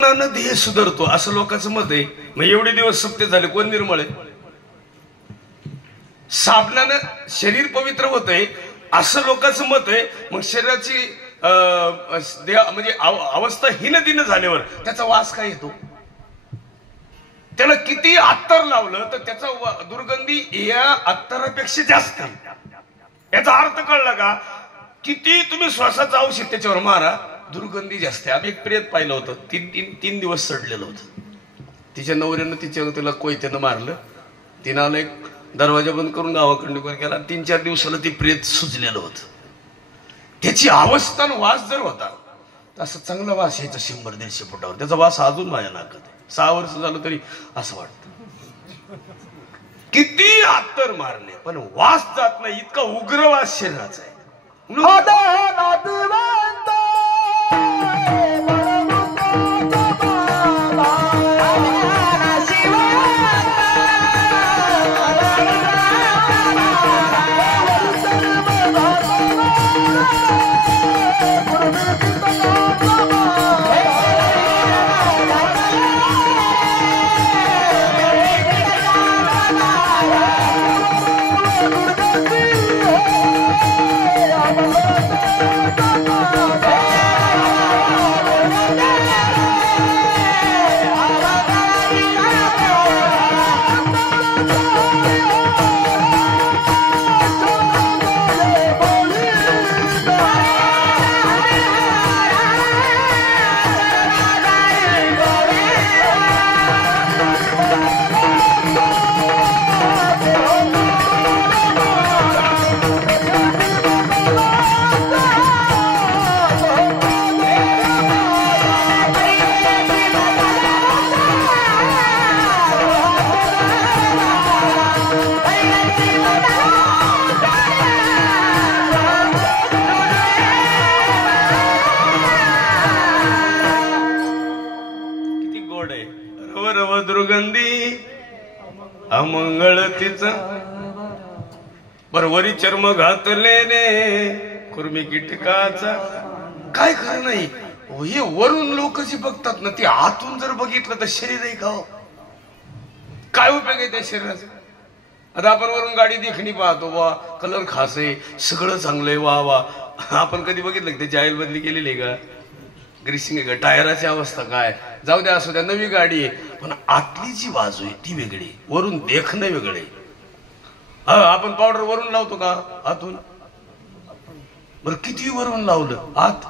देह सुधारतो असं लोकांचं मत आहे. मग एवढे दिवस सप्ते झाले कोण निर्मळ आहे? साबणानं शरीर पवित्र होतंय असं लोकांचं मत आहे. मग शरीराची म्हणजे अवस्था हीनदिन झाल्यावर त्याचा वास काय येतो? त्याला किती अत्तर लावलं तर त्याचा दुर्गंधी या अत्तरापेक्षा जास्त आहे. याचा अर्थ कळला का? किती तुम्ही श्वासाचं औषध त्याच्यावर मारा, दुर्गंधी जास्त आहे. आम्ही एक प्रेत पाहिलं होतं, तीन दिवस सडलेलं होतं. तिच्या नवऱ्यानं तिला कोयत्यानं मारलं. तिनं आलं एक दरवाजा बंद करून गावाकडे निघून गेला. 3-4 दिवसाला ती प्रेत सुजलेलं होतं. त्याची अवस्था वास जर होता तर असं चांगला वास यायचा 100-150 फुटावर. त्याचा वास अजून माझ्या नाकात आहे. 6 वर्ष झालं तरी असं वाटतं. किती अत्तर मारले पण वास जात नाही. इतका उग्र वास शरीराचा आहे. अमंगळ तिचा बरोबरी चर्म घातलेले कुर्मी कीटकाचा काय खरं नाही. हे वरून लोक जी बघतात ना, ती आतून जर बघितलं तर शरीर आहे का? काय उपयोग आहे त्या शरीराचा? आता आपण वरून गाडी देखणी पाहतो, वा कलर खास आहे, सगळं चांगलंय, वा वा. आपण कधी बघितलं की त्याची ऑइल बदली केलेली आहे का? ग्रीसिंग आहे का? टायराची अवस्था काय? जाऊ द्या, असू द्या, नवी गाडी आहे, पण आतली जी बाजू आहे ती वेगळी, वरून देखणं वेगळे. आपण पावडर वरून लावतो का? आतून. बरं किती वरून लावलं आत?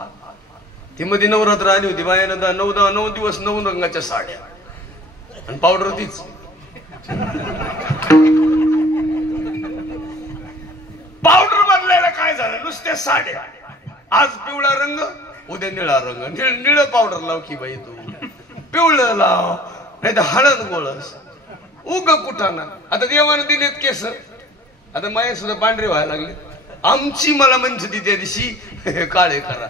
ती मध्ये नवरात्र आली होती, बायानं 9 दिवस 9 रंगाच्या साड्या आणि पावडर तीच. पावडर बदलायला काय झालं? नुसत्या साड्या. आज पिवळा रंग, उद्या निळा रंग. निळ पावडर लाव की बाई तू, पिवळं लाव, नाही तर हळद गोळस. उग कुठाना. आता देवानं दिलेत केस, आता माया सुद्धा पांढरे व्हायला लागले. आमची मला म्हणत होती त्या दिवशी काळे करा.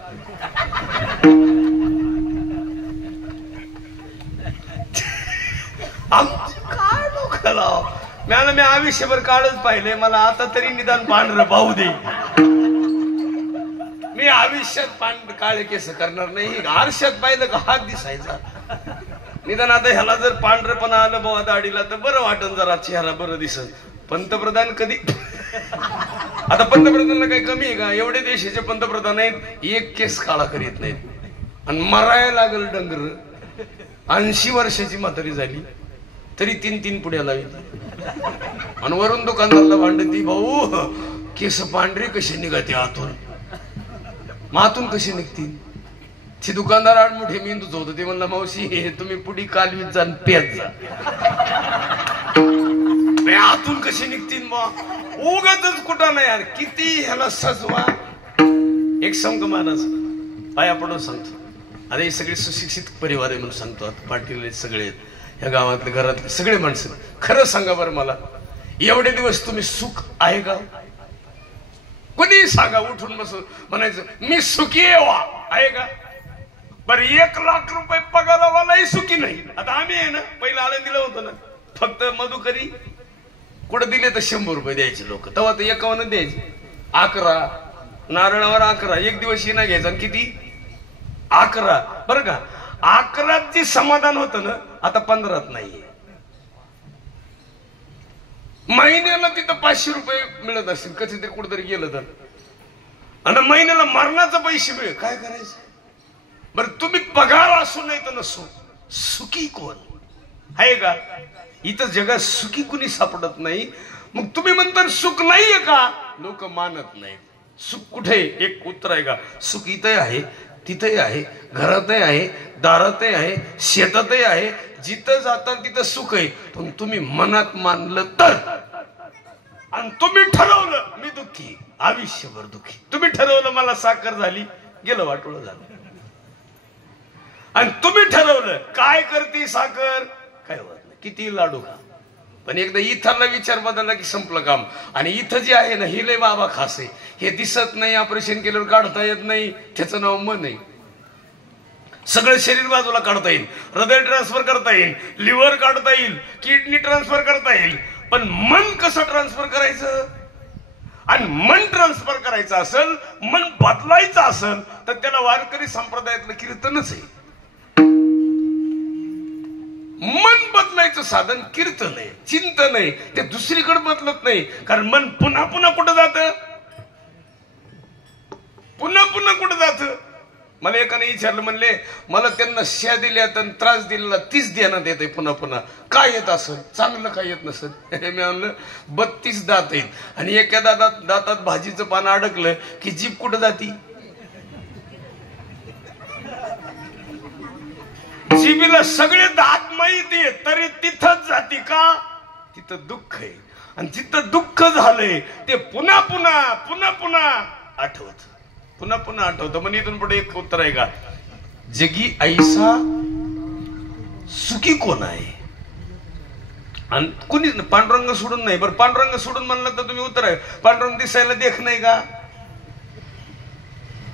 आमची काय लोक लाव. मी आयुष्यभर काळच पाहिले, मला आता तरी निदान पांढरं पाहू दे. मी आयुष्यात काळे केस करणार नाही. आरशात पाहिलं का हात दिसायचा. निदान आता ह्याला जर पांढरपणा आलं बाबा दाढीला तर बरं वाटन, जरा चेहरा बरं दिसत. पंतप्रधान कधी आता पंतप्रधानला काही कमी आहे का? एवढे देशाचे पंतप्रधान आहेत, एक केस काळा करीत नाहीत. आणि मरायला लागल डंगर. 80 वर्षाची म्हातारी झाली तरी 3 पुड्या लावित. आणि वरून दुकानदारला भांडती, भाऊ केस पांढरे कसे निघते आतून, मातून कशी निघतील? ती दुकानदार आडमुठे मेंदूच होत. ते म्हणला, मावशी तुम्ही पुढी कालवीत जा, पेत जा. आतून कशी निघतील मग? उगाच कुठं नाही यार. किती ह्याला सजवा. एक संघ माणूस पाया पडून सांगतो, अरे हे सगळे सुशिक्षित परिवार आहे म्हणून सांगतो. पाटील सगळे ह्या गावातले घरातले सगळे माणसं, खरं सांगा बरं मला, एवढे दिवस तुम्ही सुख आहे का? कोणी सांगा उठून बसून म्हणायचं मी सुखी आहे का? बरं 1 लाख रुपये पगारावालाही सुखी नाही. आता आम्ही आहे ना, पहिलं आलं दिलं होतं ना, फक्त मधुकरी कुठं दिले तर 100 रुपये द्यायचे लोक. तेव्हा तर 51 द्यायचे. 11 नारळावर 11 एक दिवस येणं घ्यायचा. किती? 11. बरं का? 11 जे समाधान होतं ना आता 15 नाहीये. महिन्याला तिथं 500 रुपये मिळत असतील कधीतरी कुठेतरी गेलं तर, आणि महिन्याला मरणाचे पैसे मिळेल. काय करायचं बरं? तुम्ही पगार असू नाही तर नसू, सुखी कोण आहे का? इथं जगात सुखी कुणी सापडत नाही. मग तुम्ही म्हणता सुख नाहीये का? लोक मानत नाहीत. सुख कुठे? एक उत्तर आहे का? सुख इथे आहे, तिथे आहे, घरातही आहे, दारातही आहे, शेतातही आहे. जिथं जातात तिथं सुख आहे. पण तुम्ही मनात मानलं तर, आणि तुम्ही ठरवलं मी दुःखी, आयुष्यभर दुःखी. तुम्ही ठरवलं मला साखर झाली, गेलं वाटोळं झालं. आणि तुम्ही ठरवलं काय करते साखर, काय होत नाही, किती लाडू खा. पण एकदा इथला विचार बदलला की संपलं काम. आणि इथं जे आहे ना हे लय बाबा खास आहे. हे दिसत नाही, ऑपरेशन केल्यावर काढता येत नाही, त्याचं नाव मन आहे. सगळं शरीर बाजूला काढता येईल, हृदय ट्रान्सफर करता येईल, लिव्हर काढता येईल, किडनी ट्रान्सफर करता येईल. पण मन कसं ट्रान्सफर करायचं? आणि मन ट्रान्सफर करायचं असेल, मन बदलायचं असेल तर त्याला वारकरी संप्रदायातलं कीर्तनच आहे. मन बदलायचं साधन कीर्तन आहे, चिंतन आहे. ते दुसरीकडे बदलत नाही. कारण मन पुन्हा पुन्हा कुठं जात, पुन्हा पुन्हा कुठं जात. मला एकाने विचारलं, म्हणले मला त्यांना शा दिल्यात आणि त्रास दिलेला 30 ध्यानात येते पुन्हा पुन्हा. काय येत असं चांगलं, काय येत नसत. मी म्हणलं 32 दात आहेत आणि एका दातात भाजीचं पान अडकलं की जीभ कुठं जाती? जिभेला सगळे दात माहिती तरी तिथंच जाती का? तिथं दुःख आहे. आणि जिथं दुःख झालंय ते पुन्हा पुन्हा पुन्हा पुन्हा आठवत, पुन्हा पुन्हा आठवतं. म्हणजे इथून पुढे एक उत्तर आहे का? जगी ऐसा सुखी कोण आहे? आणि कुणी पांडुरंग सोडून नाही. बरं पांडुरंग सोडून म्हणलं तर तुम्ही उत्तर आहे पांडुरंग दिसायला देख नाही का?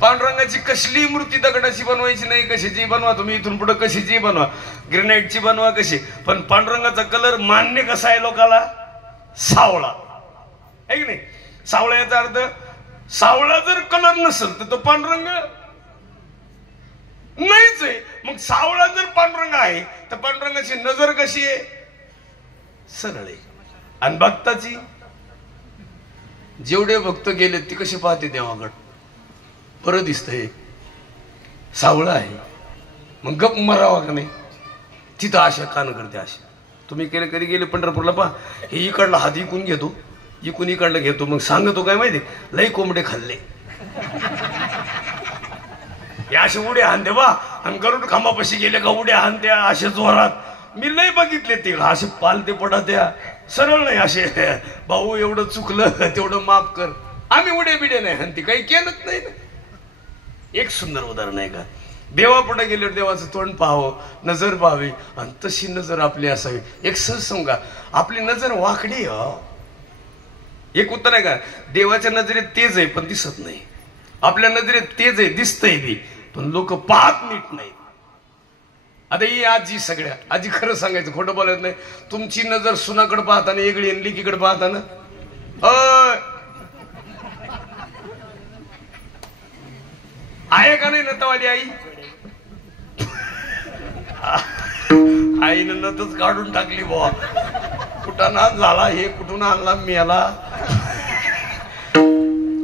पांडुरंगाची कसली मूर्ती दगडाची बनवायची नाही, कशाची बनवा तुम्ही इथून पुढे, कशाची बनवा, ग्रेनाइटची बनवा, कशी. पण पांडुरंगाचा कलर मान्य कसा आहे लोकाला? सावळा आहे की नाही? सावळा याचा अर्थ, सावळा जर कलर नसेल तर तो पांडुरंग नाहीच आहे. मग सावळा जर पांडुरंग आहे तर पांडुरंगाची नजर कशी आहे? सरळ आहे. आणि भक्ताची, जेवढे भक्त गेले ती कशी पाहते देवाकडे? बरं दिसतंय, सावळा आहे. मग गप मरावा का नाही? तिथं आशा कान करते आशा. तुम्ही केले कधी गेले पंढरपूरला पहा, हे इकडला हात इकून घेतो, इकून इकडला घेतो. मग सांगतो काय माहिती, लई कोंबडे खाल्ले, या अशा उड्या हाणते बा. आणि गरुड खांबापाशी गेले का उड्या हाणत्या अशा जोरात. मी लई बघितले ते असे पालते पडात्या, सरळ नाही असे. भाऊ एवढं चुकलं तेवढं माफ कर. आम्ही उड्या बिड्या नाही हाणते, काही केलंच नाही ना. एक सुंदर उदाहरण आहे का? देवापुढे गेल्यावर देवाचं तोंड पाहावं, नजर पाहावी, आणि तशी नजर आपली असावी. एक सहज सांगा, आपली नजर वाकडी. एक उत्तर आहे का? देवाच्या नजरेत तेज आहे पण दिसत नाही. आपल्या नजरेत तेज आहे, दिसतंय बी, पण लोक पाहत नीट नाही. आता ही आजी, सगळ्या आजी खरं सांगायचं, खोटं बोलायचं नाही. तुमची नजर सुनाकडे पाहताना वेगळी आणि लेकीकडे पाहताना आहे का नाही? नतवाली आई, आईनं नतच काढून टाकली बुवा. कुठं ना झाला हे, कुठून आणला मेला.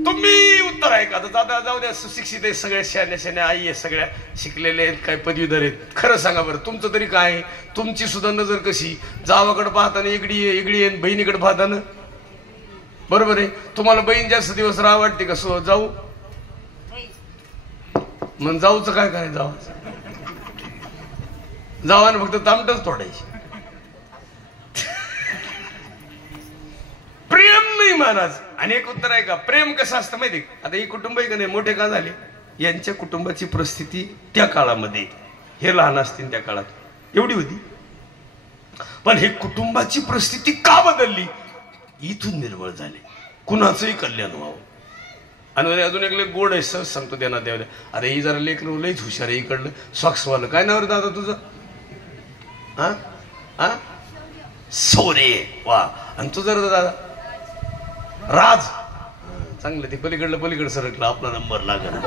तुम्ही उत्तर आहे का? दादा जाऊ द्या, सुशिक्षित आहे, सगळ्या शहाण्या शहाण्या आई आहे, सगळ्या शिकलेले आहेत, काय पदवीधर आहेत. खरं सांगा बरं, तुमचं तरी काय? तुमची सुद्धा नजर कशी? जावाकडे पाहताना इगडी आहे, इगडी आहे, बहिणीकडे पाहताना. बरोबर आहे. तुम्हाला बहीण जास्त दिवस राहा वाटते का? जाऊ मग जाऊचं काय करायचं? जावानं फक्त तामटच तोडायची. प्रेम नाही महाराज. आणि एक उत्तर आहे का? प्रेम कसं असतं माहिती? आता ही कुटुंब आहे का नाही, मोठे का झाले, यांच्या कुटुंबाची परिस्थिती त्या काळामध्ये, हे लहान असतील त्या काळात एवढी होती. पण हे कुटुंबाची परिस्थिती का बदलली? इथून निर्मळ झाले, कुणाचंही कल्याण व्हावं. आणि अजून एक गोड आहे, सहज सांगतो देणार द्यावल्या. अरे ही जरा लेकरू लईच हुशार आहे, इकडलं सॉक्सवालं. काय नाव रे दादा तुझं? हा हा सोरे, वा. आणि तुझं रे दादा? राज. चांगलं, ते पलीकडलं पलीकडे सरकलं, आपला नंबर लागला.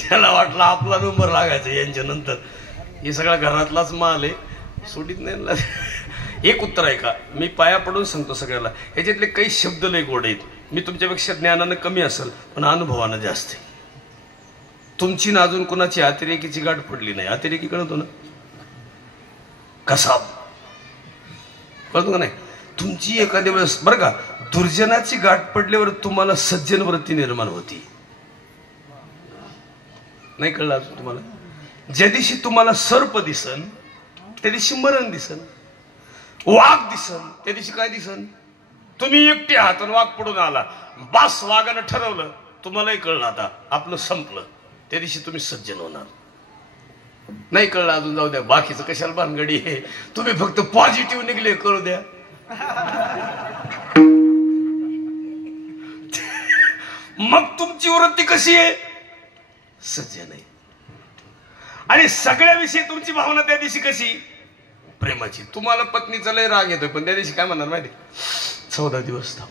त्याला वाटलं आपला नंबर लागायचा यांच्या नंतर. हे सगळा घरातलाच माल आहे, सोडीत नाही ना. एक उत्तर आहे का, मी पाया पडून सांगतो सगळ्याला, ह्याच्यातले काही शब्द लय गोड आहेत. मी तुमच्यापेक्षा ज्ञानानं कमी असेल पण अनुभवानं जास्त आहे. तुमची ना अजून कोणाची अतिरेकीची गाठ पडली नाही. अतिरेकी कळतो ना, कसा कळतो का नाही. तुमची एखाद्या वेळेस बरं का दुर्जनाची गाठ पडल्यावर तुम्हाला सज्जन वृत्ती निर्माण होती. नाही कळलं अजून तुम्हाला. ज्या दिवशी तुम्हाला सर्प दिसन त्या दिवशी मरण दिसन, वाघ दिसन त्या दिवशी काय दिसन. तुम्ही एकटे आहात आणि वाघ पडून आला, बास वाघानं ठरवलं, तुम्हालाही कळलं आता आपलं संपलं, त्या दिवशी तुम्ही सज्जन होणार. नाही कळलं अजून, जाऊ द्या, बाकीचं कशाला भानगडी आहे. तुम्ही फक्त पॉझिटिव्ह निघले करू द्या. मग तुमची वृत्ती कशी आहे, सज्जन आहे. आणि सगळ्याविषयी तुमची भावना त्या दिवशी कशी, प्रेमाची. तुम्हाला पत्नीचा लय राग येतोय पण त्या दिवशी काय म्हणणार माहिती, 14 दिवस थांब,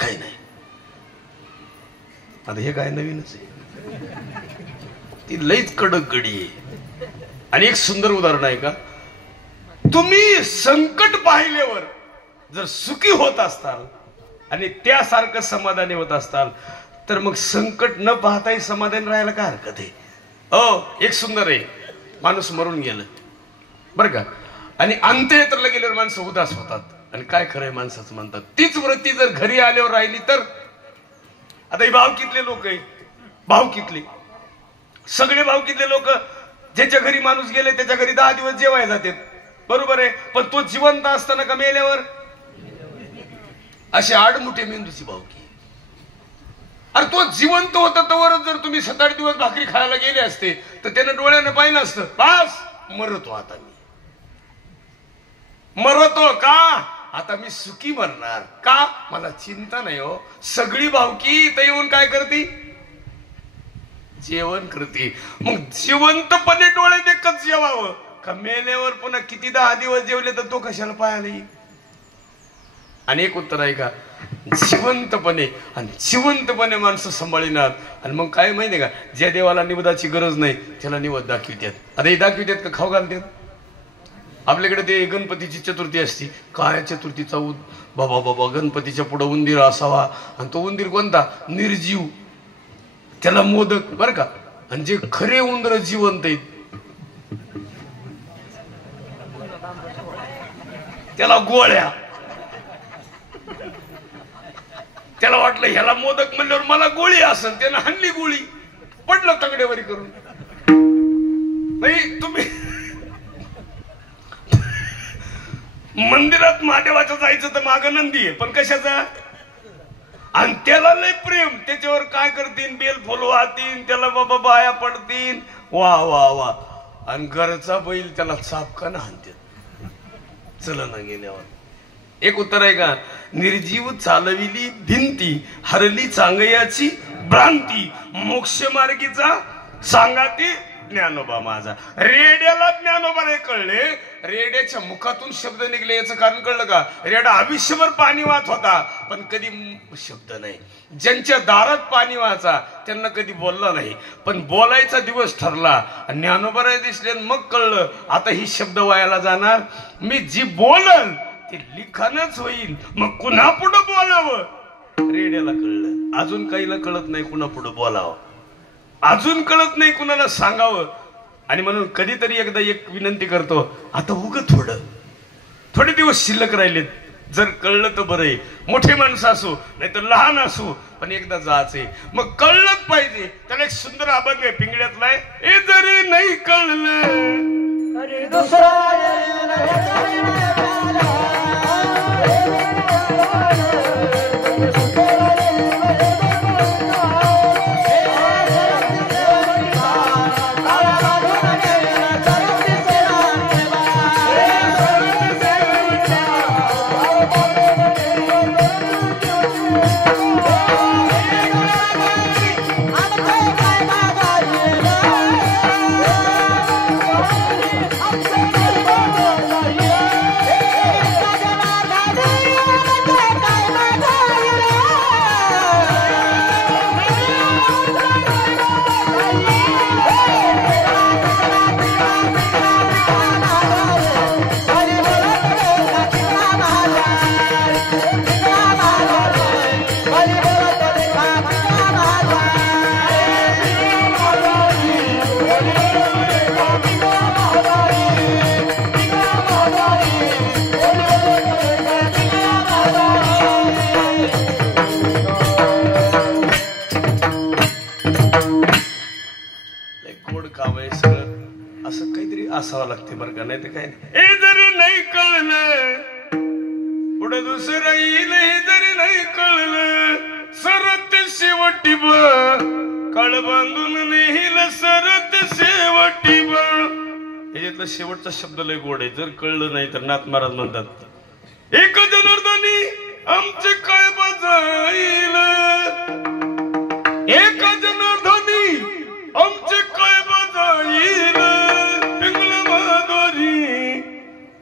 काही नाही. आता हे काय नवीनच आहे, ती लईच कडक गडी आहे. आणि एक सुंदर उदाहरण आहे का, तुम्ही संकट पाहिल्यावर जर सुखी होत असताल आणि त्यासारखं समाधानी होत असताल तर मग संकट न पाहताही समाधान राहायला काय हरकत आहे. एक सुंदर आहे, माणूस मरून गेलं बरं का, आणि अंत्ययात्रेला गेल्यावर माणसं उदास होतात. आणि काय खरंय माणसाचं म्हणतात, तीच वृत्ती जर घरी आल्यावर राहिली तर. आता हे भावकीतले लोक आहे, भावकीतले सगळे भावकीतले लोक, ज्याच्या घरी माणूस गेले त्याच्या घरी 10 दिवस जेवायला जातात, बरोबर आहे. पण तो जिवंत असताना का मेल्यावर, अशी आडमुठे मेंदूची भावकी. अरे तो जिवंत होता तोवरच जर तुम्ही 7-8 दिवस भाकरी खायला गेले असते तर त्यानं डोळ्यानं पाहिलं असतं, बस मरतो आता मी, मरतो का आता मी सुखी मरणार का, मला चिंता नाही हो. सगळी भावकी इथं येऊन काय करते, जेवण करते. मग जिवंतपणे डोळे देखत जेवावं का मेल्यावर पुन्हा किती 10 दिवस जेवले तर तो कशाला पाहायला येईल. आणि एक उत्तर आहे का, जिवंतपणे, आणि जिवंतपणे माणसं सांभाळणार. आणि मग काय माहितीये का, ज्या देवाला निवदाची गरज नाही त्याला निवद दाखवितात. आता हे दाखवितात का खाऊ घालतात. आपल्याकडे ते गणपतीची चतुर्थी असती, काय चतुर्थीचा बाबा बाबा गणपतीच्या पुढे उंदीर असावा, आणि तो उंदीर कोणता, निर्जीव, त्याला मोदक बरं का. आणि जे खरे उंदर जिवंत आहेत त्याला गोळ्या. त्याला वाटलं ह्याला मोदक म्हणल्यावर मला गोळी असेल, त्यानं हाणली गोळी, पडलं तगडेवरी करून. नाही तुम्ही मंदिरात महादेवाच्या जायचं तर माग नंदी आहे, पण कशाचा, आणि त्याला लय प्रेम, त्याच्यावर काय करतील, बेल फुल वाहतील, त्याला बाबा बाया पडतील, वा वा वा. आणि घरचा बैल त्याला चापकानं हाणते चल ना गेल्यावर. एक उत्तर आहे का, निर्जीव चालविली भिंती, हरली चांगयाची भ्रांती, मोक्ष मार्गीचा सांगाती ज्ञानोबा माझा. रेड्याला ज्ञानोबा नाही कळले, रेड्याच्या मुखातून शब्द निघले याचं कारण कळलं का, रेडा आयुष्यभर पाणी वाहत होता पण कधी शब्द नाही. ज्यांच्या दारात पाणी वाचा त्यांना कधी बोलला नाही, पण बोलायचा दिवस ठरला, ज्ञानोबा दिसले, मग कळलं आता ही शब्द वायाला जाणार, मी जी बोलन ते लिखाणच होईल, मग कुणा पुढं बोलावं. रेड्याला कळलं, अजून काहीला कळत नाही कुणा पुढं बोलावं, अजून कळत नाही कुणाला सांगावं. आणि म्हणून कधीतरी एकदा एक विनंती करतो, आता उगं थोडे दिवस शिल्लक राहिलेत, जर कळलं तर बरं आहे. मोठे माणसं असो नाही तर लहान असो, पण एकदा जायचंय, मग कळलंच पाहिजे. त्याला एक सुंदर अभंग आहे पिंगळ्यातला आहे, हे जरी नाही कळलं अरे दुसरा काम आहे सगळं असं काहीतरी असावं लागते बरं का, नाही ते काय हे जरी नाही कळलं पुढे दुसरं येईल, हे जरी नाही कळलं सरत शेवटी ब काळ बांधून नेईल सरत शेवटी ब. याच्यातला शेवटचा शब्द लय गोड आहे, जर कळलं नाही तर नाथ महाराज म्हणतात एक जनार्दनी आमचे काय बजाईल, एक जनार्दनी आमचे काय बजाईल पिंगळ माधुरी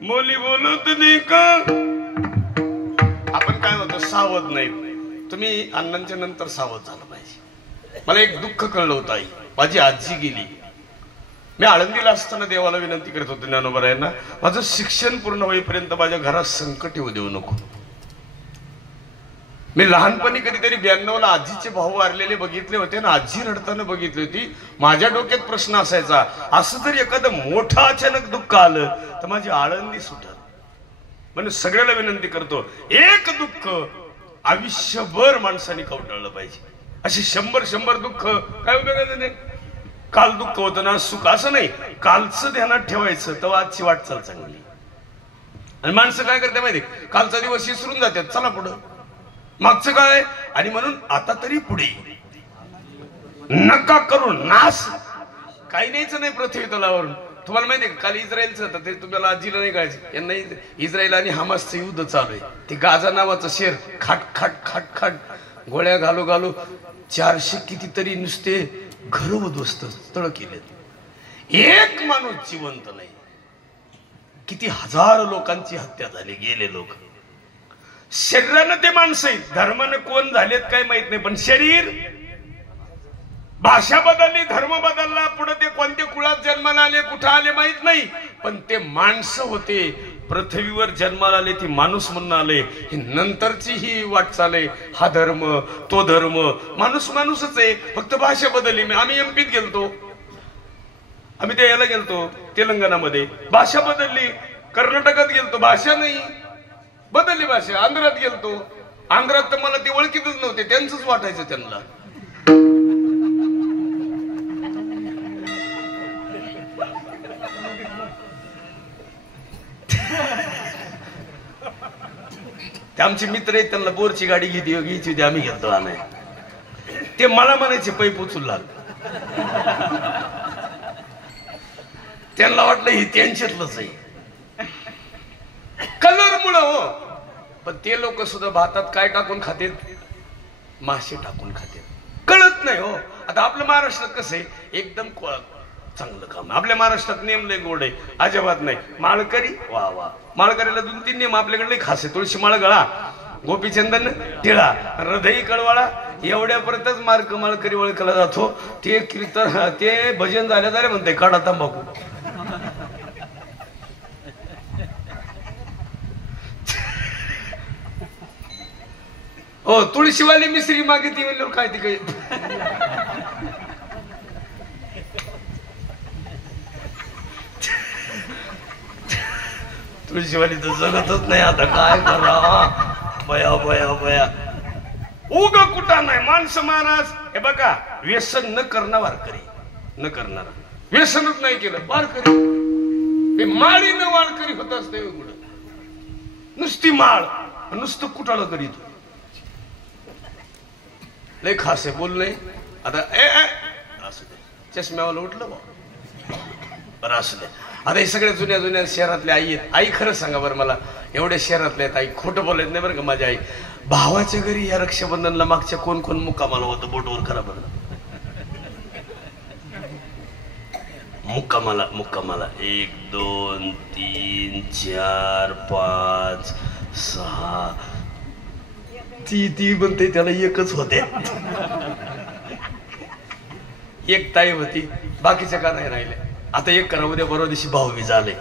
मोली बोलत नाही का. आपण काय म्हणतो सावध नाही, तुम्ही अण्णांच्या नंतर सावध झालं पाहिजे. मला एक दुःख कळलं होतं आई, माझी आजी गेली. मी आळंदीला असताना देवाला विनंती करत होतो ज्ञानोबरायांना, माझं शिक्षण पूर्ण होईपर्यंत माझ्या घरात संकट येऊ देऊ नको. मी लहानपणी कधीतरी 92ला आजीचे भाऊ वारलेले बघितले होते ना, आजी रडताना बघितली होती. माझ्या डोक्यात प्रश्न असायचा, असं जर एखादं मोठं अचानक दुःख आलं तर माझी आळंदी सुटल. म्हणून सगळ्याला विनंती करतो, एक दुःख आयुष्यभर माणसाने कवटाळलं पाहिजे. अशी 100 दुःख काय उपयोगाचं नाही. काल दुःख होतं ना सुख असं नाही, कालचं ध्यानात ठेवायचं तेव्हा आजची वाटचाल चांगली. आणि माणसं काय करते माहिती, कालचा दिवस विसरून जातात, चला पुढं मागचं काय. आणि म्हणून आता तरी पुढे नका करून नाश काही न्यायचं नाही पृथ्वी तलावरून. तुम्हाला माहिती आहे काल इस्रायलचं तर ते तुम्हाला आजीला नाही कळायचं, यांना इस्रायल आणि हमासचं युद्ध चालू आहे. ते गाझा नावाचं शेर खाट खाट खाट खाट गोळ्या घालू घालू 400 कितीतरी नुसते घर उद्ध्वस्त स्थळ केलेत. एक माणूस जिवंत नाही. किती हजार लोकांची हत्या झाली, गेले लोक. शरीरानं ते माणसं आहेत, धर्मानं कोण झालेत काय माहित नाही, पण शरीर. भाषा बदलली, धर्म बदलला, पुढे ते कोणत्या कुळात जन्माला आले कुठं आले माहित नाही, पण ते माणसं होते. पृथ्वीवर जन्माला आले ती माणूस म्हणून आले. ही नंतरची ही वाटचाल आहे. हा धर्म तो धर्म, माणूस माणूसच आहे, फक्त भाषा बदलली. आम्ही एमपीत गेलतो, आम्ही ते याला गेलतो तेलंगणामध्ये, भाषा बदलली. कर्नाटकात गेलतो, भाषा नाही बदलली भाषा. आंध्रात गेलतो, आंध्रात तर मला ते ओळखीतच नव्हते, त्यांचंच वाटायचं त्यांना. ते आमचे मित्र आहेत, त्यांना बोरची गाडी घ्यायची होती, आम्ही घेतो. आम्ही ते मला म्हणायचे पैप उचलला. त्यांना वाटलं हे त्यांच्यातलंच आहे कलर मुळे हो. पण ते लोक सुद्धा भातात काय टाकून खातेत, मासे टाकून खातेत, कळत नाही हो. आता आपल्या महाराष्ट्रात कसं आहे, एकदम चांगलं काम. आपल्या महाराष्ट्रात नेम लय गोड आहे, अजिबात नाही. माळकरी वा वा, माळकरीला 2-3 नेम आपल्याकडे खास आहे. तुळशी माळ गळा, गोपीचंदन टिळा, हृदयी कळवाळा, एवढ्यापर्यंतच मार्क माळकरी ओळखला जातो. ते कीर्तन ते भजन झाल्या झाले म्हणते काढा तंबाखू. हो, तुळशीवाली मिसरी मागितली म्हणल्यावर काय ती काही तुळशीवाली तर जगतच नाही. आता काय करा बया बया बया. उग कुठं नाही माणसं महाराज. हे बघा, व्यसन न करणार वारकरी, न करणारा व्यसनच नाही केलं वारकरी. हे माळीनं वारकरी होत असते, नुसती माळ नुसतं कुटाळ करीत. लय खास आहे बोल नाही. आता असू दे, चष्म्यावाला उठलं बरं, असू दे. आता हे सगळ्या जुन्या जुन्या शहरातल्या आई आहेत. आई खरं सांगा बरं मला, एवढ्या शहरातल्या आहेत आई, खोटं बोलायचं नाही बरं का. माझी आई भावाच्या घरी या रक्षाबंधनला मागच्या कोण कोण मुक्कामाला होतं बोटवर करा बरं. मुक्कामाला 1 2 3 4 5 6 ती म्हणते त्याला एकच होते. एक ताई होती, बाकीच्या का नाही राहिले. आता एक करा, उद्या बरोबर दिवशी भाऊबीज आले.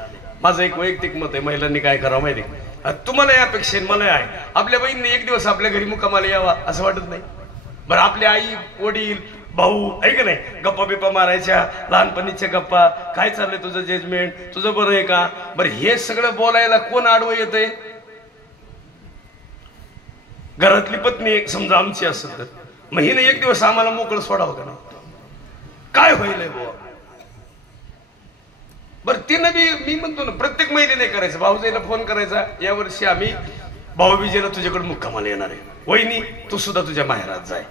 माझं एक वैयक्तिक मत आहे, महिलांनी काय करावं माहिती. तुम्हाला या अपेक्षा मला आहे, आपल्या बहिणीने एक दिवस आपल्या घरी मुक्कामाला यावा असं वाटत नाही बरं. आपल्या आई वडील भाऊ आहे का नाही, गप्पा बिप्पा मारायच्या, लहानपणीच्या गप्पा, काय चाललंय तुझं जजमेंट, तुझं बरं आहे का. बरं हे सगळं बोलायला कोण आडवं येतंय. घरातली पत्नी एक समजा आमची असेल तर मग हिने एक दिवस आम्हाला मोकळं सोडावं का नाही. काय होईल बुवा, बरं ते नवी मी म्हणतो ना प्रत्येक महिलेने करायचं. भाऊजाईला फोन करायचा, यावर्षी आम्ही भाऊबीजेला तुझ्याकडे मुक्कामाला येणार आहे, वहिनी तू सुद्धा तुझ्या माहेरात जाय,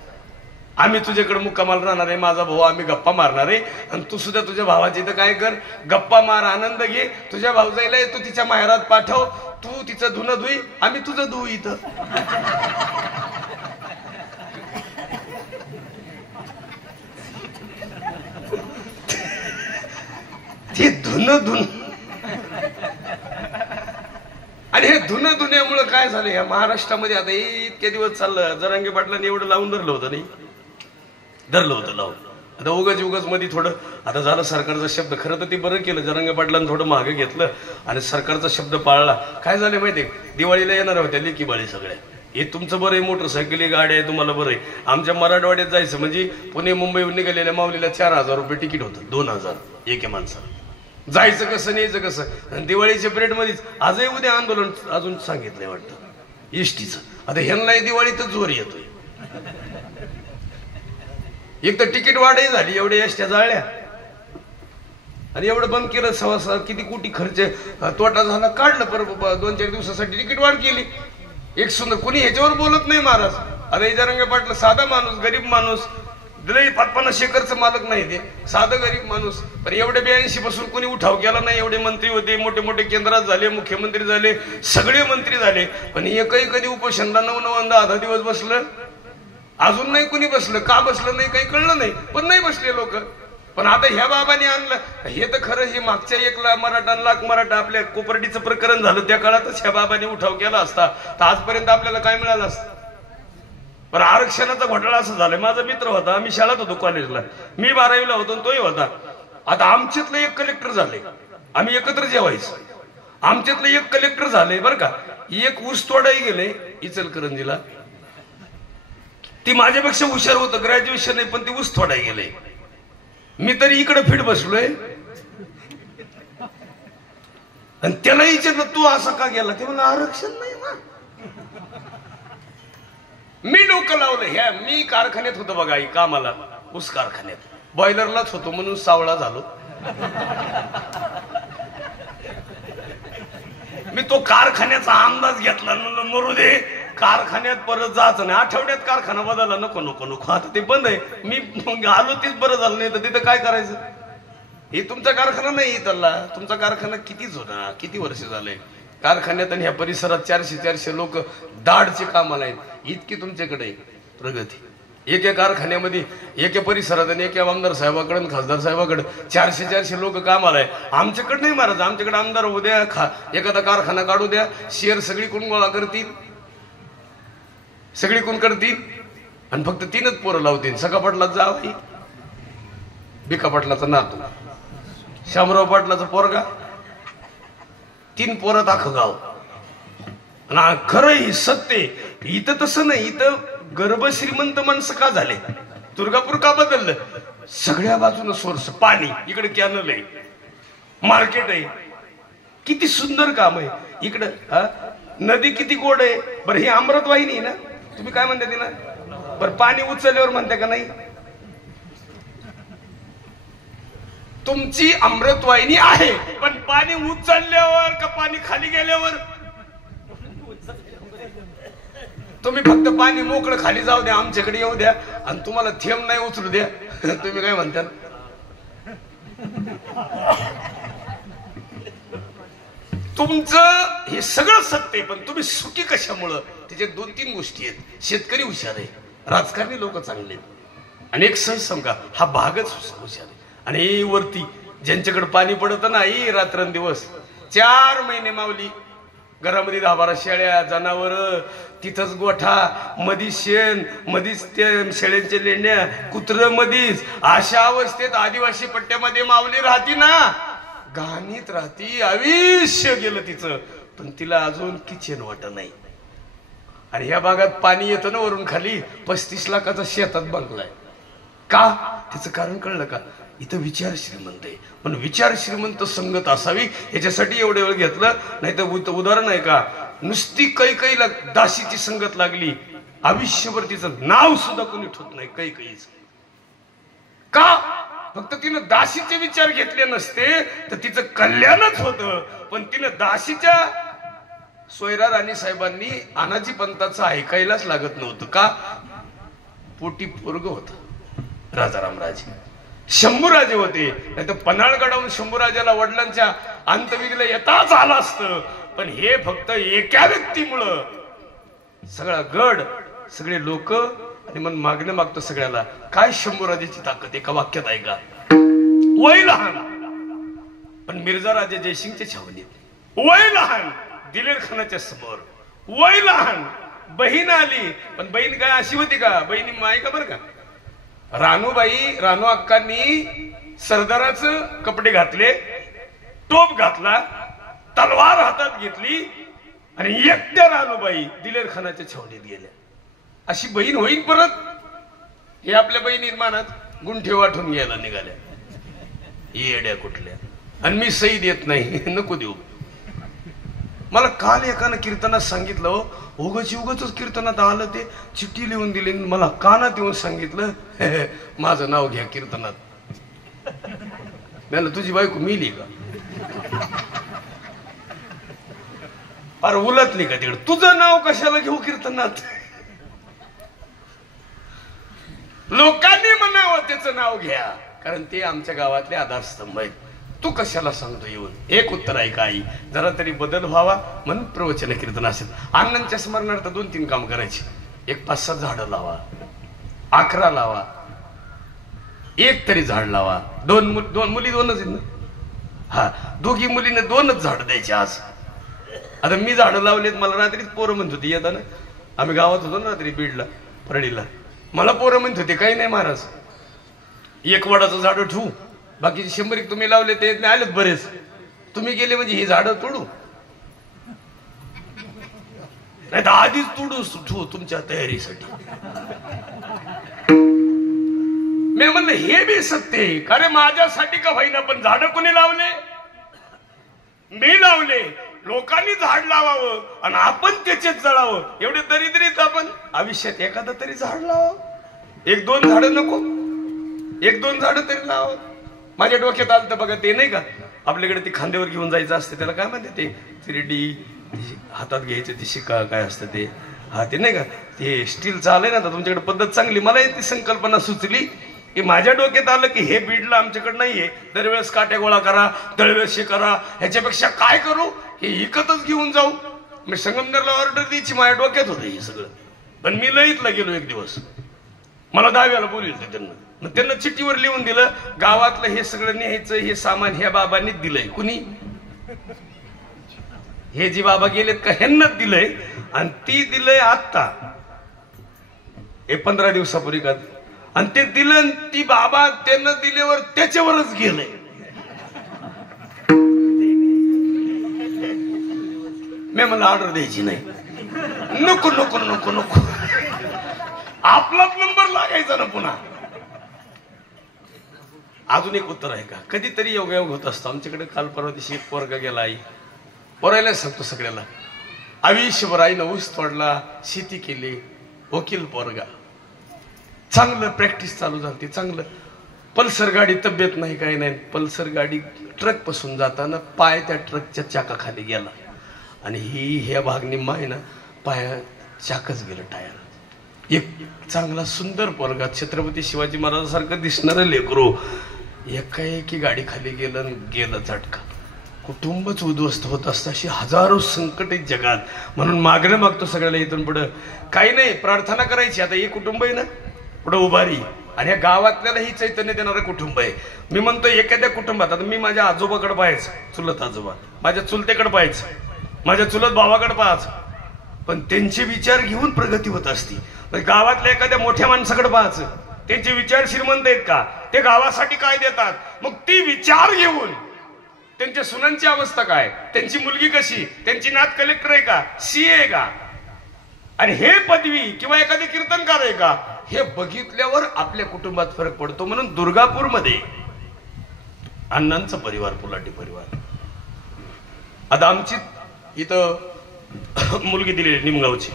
आम्ही तुझ्याकडे मुक्कामाला राहणार आहे, माझा भाऊ आम्ही गप्पा मारणार आहे, आणि तू सुद्धा तुझ्या भावाची इथं काय कर, गप्पा मार, आनंद घे. तुझ्या भाऊजाईला तू तिच्या माहेरात पाठव, तू तिचं धुणं धुई, आम्ही तुझं धुऊ इथं. ते धुणं आणि हे धुण्यामुळे काय झालं या महाराष्ट्रामध्ये आता इतके दिवस चाललं. जरांगे पाटलांनी एवढं लावून धरलं होतं, नाही धरलं होतं लावून. आता उगाच मध्ये थोडं आता झालं सरकारचा शब्द. खरं तर ते बरं केलं, जरांगे पाटलांनी थोडं मागे घेतलं आणि सरकारचा शब्द पाळला. काय झालं माहितीये, दिवाळीला येणार होत्या लेकी बाळी सगळ्या, हे तुमचं बरं आहे, मोटरसायकली गाड्या आहे, तुम्हाला बरं आहे. आमच्या मराठवाड्यात जायचं म्हणजे पुणे मुंबईहून निघालेल्या माऊलीला 4000 रुपये तिकीट होतं, 2000 एके माणसाला. जायचं कसं न्यायचं कसं. दिवाळीच्या पिरियड मध्येच आजही उद्या आंदोलन अजून सांगितलंय वाटतं एसटीचं. आता ह्यांना दिवाळीतच जोर येतोय. एक तर तिकीट वाढही झाली, एवढ्या एसट्या जाळल्या आणि एवढं बंद केलं. सव्वा किती कोटी खर्च तोटा झाला, काढलं परत 2-4 दिवसासाठी तिकीट वाढ केली. एक सुंदर कोणी ह्याच्यावर बोलत नाही महाराज. अरे जरंगे पाटलं साधा माणूस, गरीब माणूस, 50-50 एकरचं मालक नाही, ते साधं गरीब माणूस. पण एवढे 82 पासून कोणी उठाव केला नाही. एवढे मंत्री होते, मोठे मोठे केंद्रात झाले, मुख्यमंत्री झाले, सगळे मंत्री झाले, पण एकही कधी उपोषणला 9-10 दिवस बसलं? अजून नाही कुणी बसलं. का बसलं नाही काही कळलं नाही, पण नाही बसले लोक. पण आता ह्या बाबांनी आणलं हे तर खरं. हे मागच्या 1,00,000 मराठा आपल्या कोपर्डीचं प्रकरण झालं त्या काळातच ह्या बाबांनी उठाव केला असता तर आजपर्यंत आपल्याला काय मिळालं असतं. पण आरक्षणाचा घोटाळा असं झालाय. माझा मित्र होता, आम्ही शाळेत होतो कॉलेजला, मी 12वीला होतो तोही होता. आता आमच्यातलं एक कलेक्टर झाले, आम्ही एकत्र जेवायचो. आमच्यातलं एक कलेक्टर झाले बरं का. एक ऊस तोडाही गेले इचलकरंजीला, ती माझ्यापेक्षा हुशार होतं, ग्रॅज्युएशन नाही, पण ती ऊस तोडाही गेले. मी तरी इकडे फिट बसलोय आणि त्याला विचारलं तू असं का गेला, ते म्हणलं आरक्षण नाही ना. मी डोकं लावलं. ह्या मी कारखान्यात होतो बघा कामाला, ऊस कारखान्यात, बॉयलरलाच होतो म्हणून सावळा झालो मी. तो कारखान्याचा अंदाज घेतला, मरू दे कारखान्यात परत जायचं नाही. आठवड्यात कारखाना बदलला, नको आता ते बंद आहे. मी आलो तेच बरं झालं, नाही तर तिथं काय करायचं. हे तुमचा कारखाना नाही इथला, तुमचा कारखाना किती जुना, किती वर्ष झालंय कारखान्यात. आणि ह्या परिसरात 400 लोक दाढचे कामाला आहेत. इतकी तुमच्याकडे प्रगती. एका कारखान्यामध्ये, एका परिसरात आणि एका आमदार साहेबाकडे आणि खासदार साहेबाकडे 400 लोक कामाला आहे. आमच्याकडे नाही महाराज. आमच्याकडे आमदार होऊ द्या, एखादा कारखाना काढू द्या, शेअर सगळी कोण गोळा करतील, सगळी कोण करतील आणि फक्त 3च पोरं लावतील. सखा पाटलाचा जावई, बिका पाटलाचा नातू, शामराव पाटलाचा पोरगा, 3 पोरं अख्खं गाव. आणि खरं ही सत्य. इथं तसं नाही. इथं गर्भ श्रीमंत माणसं का झाले, दुर्गापूर का बदललं, सगळ्या बाजूनं सोर्स पाणी, इकडे कॅनल आहे, मार्केट आहे, किती सुंदर काम आहे इकडं. नदी किती गोड आहे. बरं ही अमृत वाहिनी ना, तुम्ही काय म्हणता ती ना, बरं पाणी उचलल्यावर म्हणता का नाही. तुमची अमृत वाहिनी आहे, पण पाणी उचलल्यावर का पाणी खाली गेल्यावर. तुम्ही फक्त पाणी मोकळं खाली जाऊ द्या, आमच्याकडे येऊ द्या, आणि तुम्हाला थेंब नाही उचलू द्या. तुम्ही काय म्हणता. तुमचं हे सगळं सत्य, पण तुम्ही सुखी कशामुळं. त्याच्यात 2-3 गोष्टी आहेत. शेतकरी हुशार आहे, राजकारणी लोक चांगले आहेत, आणि एक सहज सांगा हा भागच हुशार आहे. आणि वरती ज्यांच्याकडे पाणी पडतं ना, ही रात्रंदिवस 4 महिने मावली घरामध्ये 10-12 शेळ्या, जनावर, तिथंच गोठा, मधी शेण, मधीच ते शेळ्यांच्या लेंड्या, कुत्र मधीच. अशा अवस्थेत आदिवासी पट्ट्यामध्ये मावली राहती ना, घाणीत राहती. आयुष्य गेलं तिचं, पण तिला अजून किचन वाटत नाही. आणि ह्या भागात पाणी येतं ना वरून खाली, 35 लाखाचा शेतात बांधलाय. का? तिचं कारण कळलं का. इथं विचार श्रीमंत आहे, पण विचार श्रीमंत संगत असावी याच्यासाठी एवढे वेळ घेतलं. नाही तर उदाहरण आहे का, नुसती कैकेयीला दासीची संगत लागली, आयुष्यभर तिचं नाव सुद्धा कोणी ठेवत नाही कैकेयीच. का? फक्त तिनं दासीचे विचार घेतले नसते तर तिचं कल्याणच होतं. पण तिनं दासीच्या सोयरा राणी साहेबांनी आनाजी पंताचं ऐकायलाच लागत नव्हतं. का? पोटी पोरग होत. राजारामराजे शंभूराजे होते, नाही तर पन्हाळगडावरून शंभूराजाला वडिलांच्या अंतविधीला येताच आलं असतं. पण हे फक्त एका व्यक्तीमुळं सगळा गड, सगळे लोक, आणि मन मागणं मागतो सगळ्याला. काय शंभूराजेची ताकद एका वाक्यात आहे का? वय लहान पण मिर्झा राजे जयसिंगच्या छावणीत, वय लहान दिलेर खानाच्या समोर, वय लहान बहीण आली. पण बहीण काय अशी होती का? बहिणी माय का बरं का? रानू अक्कांनी सरदाराचं कपडे घातले, टोप घातला, तलवार हातात घेतली आणि एकट्या रानूबाई दिलेर खानाच्या छावणीत गेल्या. अशी बहीण होईल परत? हे आपल्या बहिणी मानात गुंठे वाटून घ्यायला निघाल्या. येड्या कुठल्या. आणि मी सही देत नाही, नको देऊ. मला काल एकानं कीर्तनात सांगितलं, उगच कीर्तनात आलं, ते चिठ्ठी लिहून दिली, मला कानात येऊन सांगितलं माझं नाव घ्या कीर्तनात. मला तुझी बायको मिली का? अरे उलटली का तिकडे? तुझं नाव कशाला घेऊ कीर्तनात? लोकांनी म्हणावं त्याचं नाव घ्या, कारण ते आमच्या गावातले आधारस्तंभ आहेत. तू कशाला सांगतो येऊन? एक उत्तर आहे का आई, जरा तरी बदल व्हावा म्हणून प्रवचन कीर्तन असेल. अण्णांच्या स्मरणार्थ 2-3 काम करायची. एक 5-6 झाडं लावा, 11 लावा, एक तरी झाड लावा. दोन मुली 2च आहेत ना? हा, दोघी मुलीने 2च झाड द्यायचे. आज आता मी झाडं लावलेत. मला रात्रीच पोरं म्हणत होती येताना, आम्ही गावात होतो ना रात्री बीडला परळीला, मला पोरं म्हणत होते काही नाही महाराज, एक वडाचं झाड ठेवू, बाकीचे 100 तुम्ही लावले ते आलेत बरेच, तुम्ही गेले म्हणजे ही झाडं तोडू, नाही तर आधीच तोडू ठेवू तुमच्या तयारीसाठी. मी म्हणलं हे बी सत्य आहे. कारण माझ्यासाठी का होईना पण झाडं कोणी लावले? मी लावले. लोकांनी झाड लावावं आणि आपण त्याचेच जळावं. एवढे दरिद्रीत आपण आयुष्यात एखादं तरी झाड लावावं. 1-2 झाडं नको, 1-2 झाडं तरी लावावं. माझ्या डोक्यात आलं तर बघा, ते नाही का आपल्याकडे ते खांद्यावर घेऊन जायचं असते, त्याला काय म्हणते ते 3D हातात घ्यायचं, ते शिका काय असतं ते, हा ते नाही का ते स्टीलचं आलंय ना. तर तुमच्याकडे पद्धत चांगली. मला ती संकल्पना सुचली की माझ्या डोक्यात आलं की हे बीडला आमच्याकडे नाहीये, दरवेळेस काट्या गोळा करा, दरवेळेस हे करा, ह्याच्यापेक्षा काय करू, हे विकतच घेऊन जाऊ. मी संगमनेरला ऑर्डर द्यायची माझ्या डोक्यात होतं हे सगळं. पण मी लईतला गेलो एक दिवस, मला 10व्याला बोलवलं त्यांना. मग त्यांना चिठ्ठीवर लिहून दिलं, गावातलं हे सगळं न्यायचं, हे सामान ह्या बाबांनीच दिलंय. कुणी? हे जी बाबा गेलेत का ह्यांनाच दिलंय. आणि ती दिलंय आत्ता 15 दिवसापूर्वी का. आणि ते दिलं, ती बाबा त्यांना दिल्यावर त्याच्यावरच गेलंय. मी मला ऑर्डर द्यायची नाही. नको नको नको नको, आपलाच नंबर लागायचा ना पुन्हा. अजून एक उत्तर आहे का? कधीतरी योगायोग होत असतो. आमच्याकडे काल परवा दिवशी एक पोरगा गेला. आई पोरायला सांगतो सगळ्याला, आयुष्यभर आईनं ऊस तोडला, शेती केली, वकील पोरगा, चांगलं प्रॅक्टिस चालू झाली, चांगलं. पल्सर गाडी, तब्येत नाही काही नाही. पल्सर गाडी ट्रक पासून जाताना पाय त्या ट्रकच्या चाकाखाली गेला आणि ह्या भागनी माय ना पाया चाकच गेलं टायर. एक चांगला सुंदर पोरगा, छत्रपती शिवाजी महाराजांसारखं दिसणारं लेकरू, एकाएकी गाडी खाली गेलं झटका. कुटुंबच उद्ध्वस्त होत असतं. अशी हजारो संकट आहेत जगात. म्हणून मागणं मागतो सगळ्याला इथून पुढं काही नाही, प्रार्थना करायची. आता हे कुटुंब आहे ना पुढं उभारी, आणि या गावातल्याला ही चैतन्य देणारं कुटुंब आहे. मी म्हणतो एखाद्या कुटुंबात, आता मी माझ्या आजोबाकडे पाहायचं, चुलत आजोबा, माझ्या चुलतेकडे पाहायचं, माझ्या चुलत भावाकडे पाहायचं, पण त्यांचे विचार घेऊन प्रगती होत असती. गावातल्या एखाद्या मोठ्या माणसाकडे पाहायचं, त्यांचे विचार श्रीमंत आहेत का, ते गावासाठी काय देतात, मग ती विचार घेऊन त्यांच्या सुनांची अवस्था काय, त्यांची मुलगी कशी, त्यांची नात कलेक्टर आहे का, सीए आहे का, आणि हे पदवी किंवा एखादी कीर्तनकार आहे का, हे बघितल्यावर आपल्या कुटुंबात फरक पडतो. म्हणून दुर्गापूर मध्ये अण्णांचा परिवार, पुलाटी परिवार, आता आमची इथं मुलगी दिलेली निमगावची,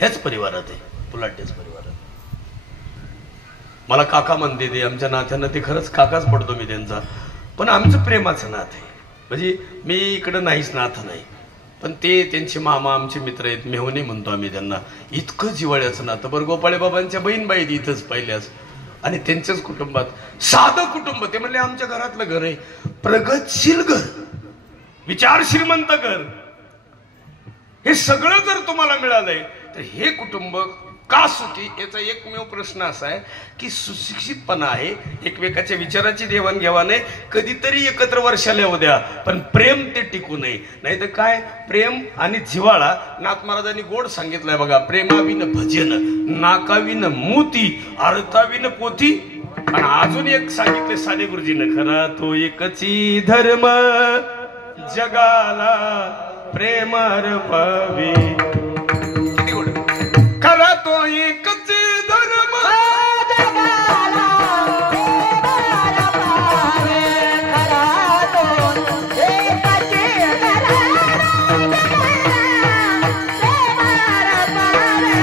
हेच परिवारात आहे, पुलाटेच परिवारात. मला काका म्हणते ते, आमच्या नात्यांना ते खरंच काकाच पडतो मी त्यांचा, पण आमचं प्रेमाचं नातं आहे. म्हणजे मी इकडं नाहीच नातं नाही, पण ते त्यांचे मामा आमचे मित्र आहेत, मेहुणे म्हणतो आम्ही त्यांना. इतकं जिवाळ्याचं नातं. बरं, गोपाळे बाबांच्या बहीणबाई इथंच पहिल्याच, आणि त्यांच्याच कुटुंबात साधं कुटुंब. ते म्हणले आमच्या घरातलं घर आहे प्रगतशील घर, विचार श्रीमंत घर. हे सगळं जर तुम्हाला मिळालंय तर हे कुटुंब का सुखी? याचा एकमेव प्रश्न असा आहे की सुशिक्षितपणा आहे, एकमेकाच्या विचाराची देवाणघेवाण आहे, कधीतरी एकत्र वर्षाला येऊ द्या, पण प्रेम ते टिकू नये. नाही तर काय, प्रेम आणि जिव्हाळा. नाथ महाराजांनी गोड सांगितलंय बघा, प्रेमाविन भजन, नाकाविन मोती, अर्थाविन पोथी. आणि अजून एक सांगितले साने गुरुजीनं, खरा तो एकची धर्म जगाला प्रेमार पावी. किती गोड. खरा तो एकच धर्म जगाला प्रेमार पावी, खरा तो एकच धर्म प्रेमार पावी.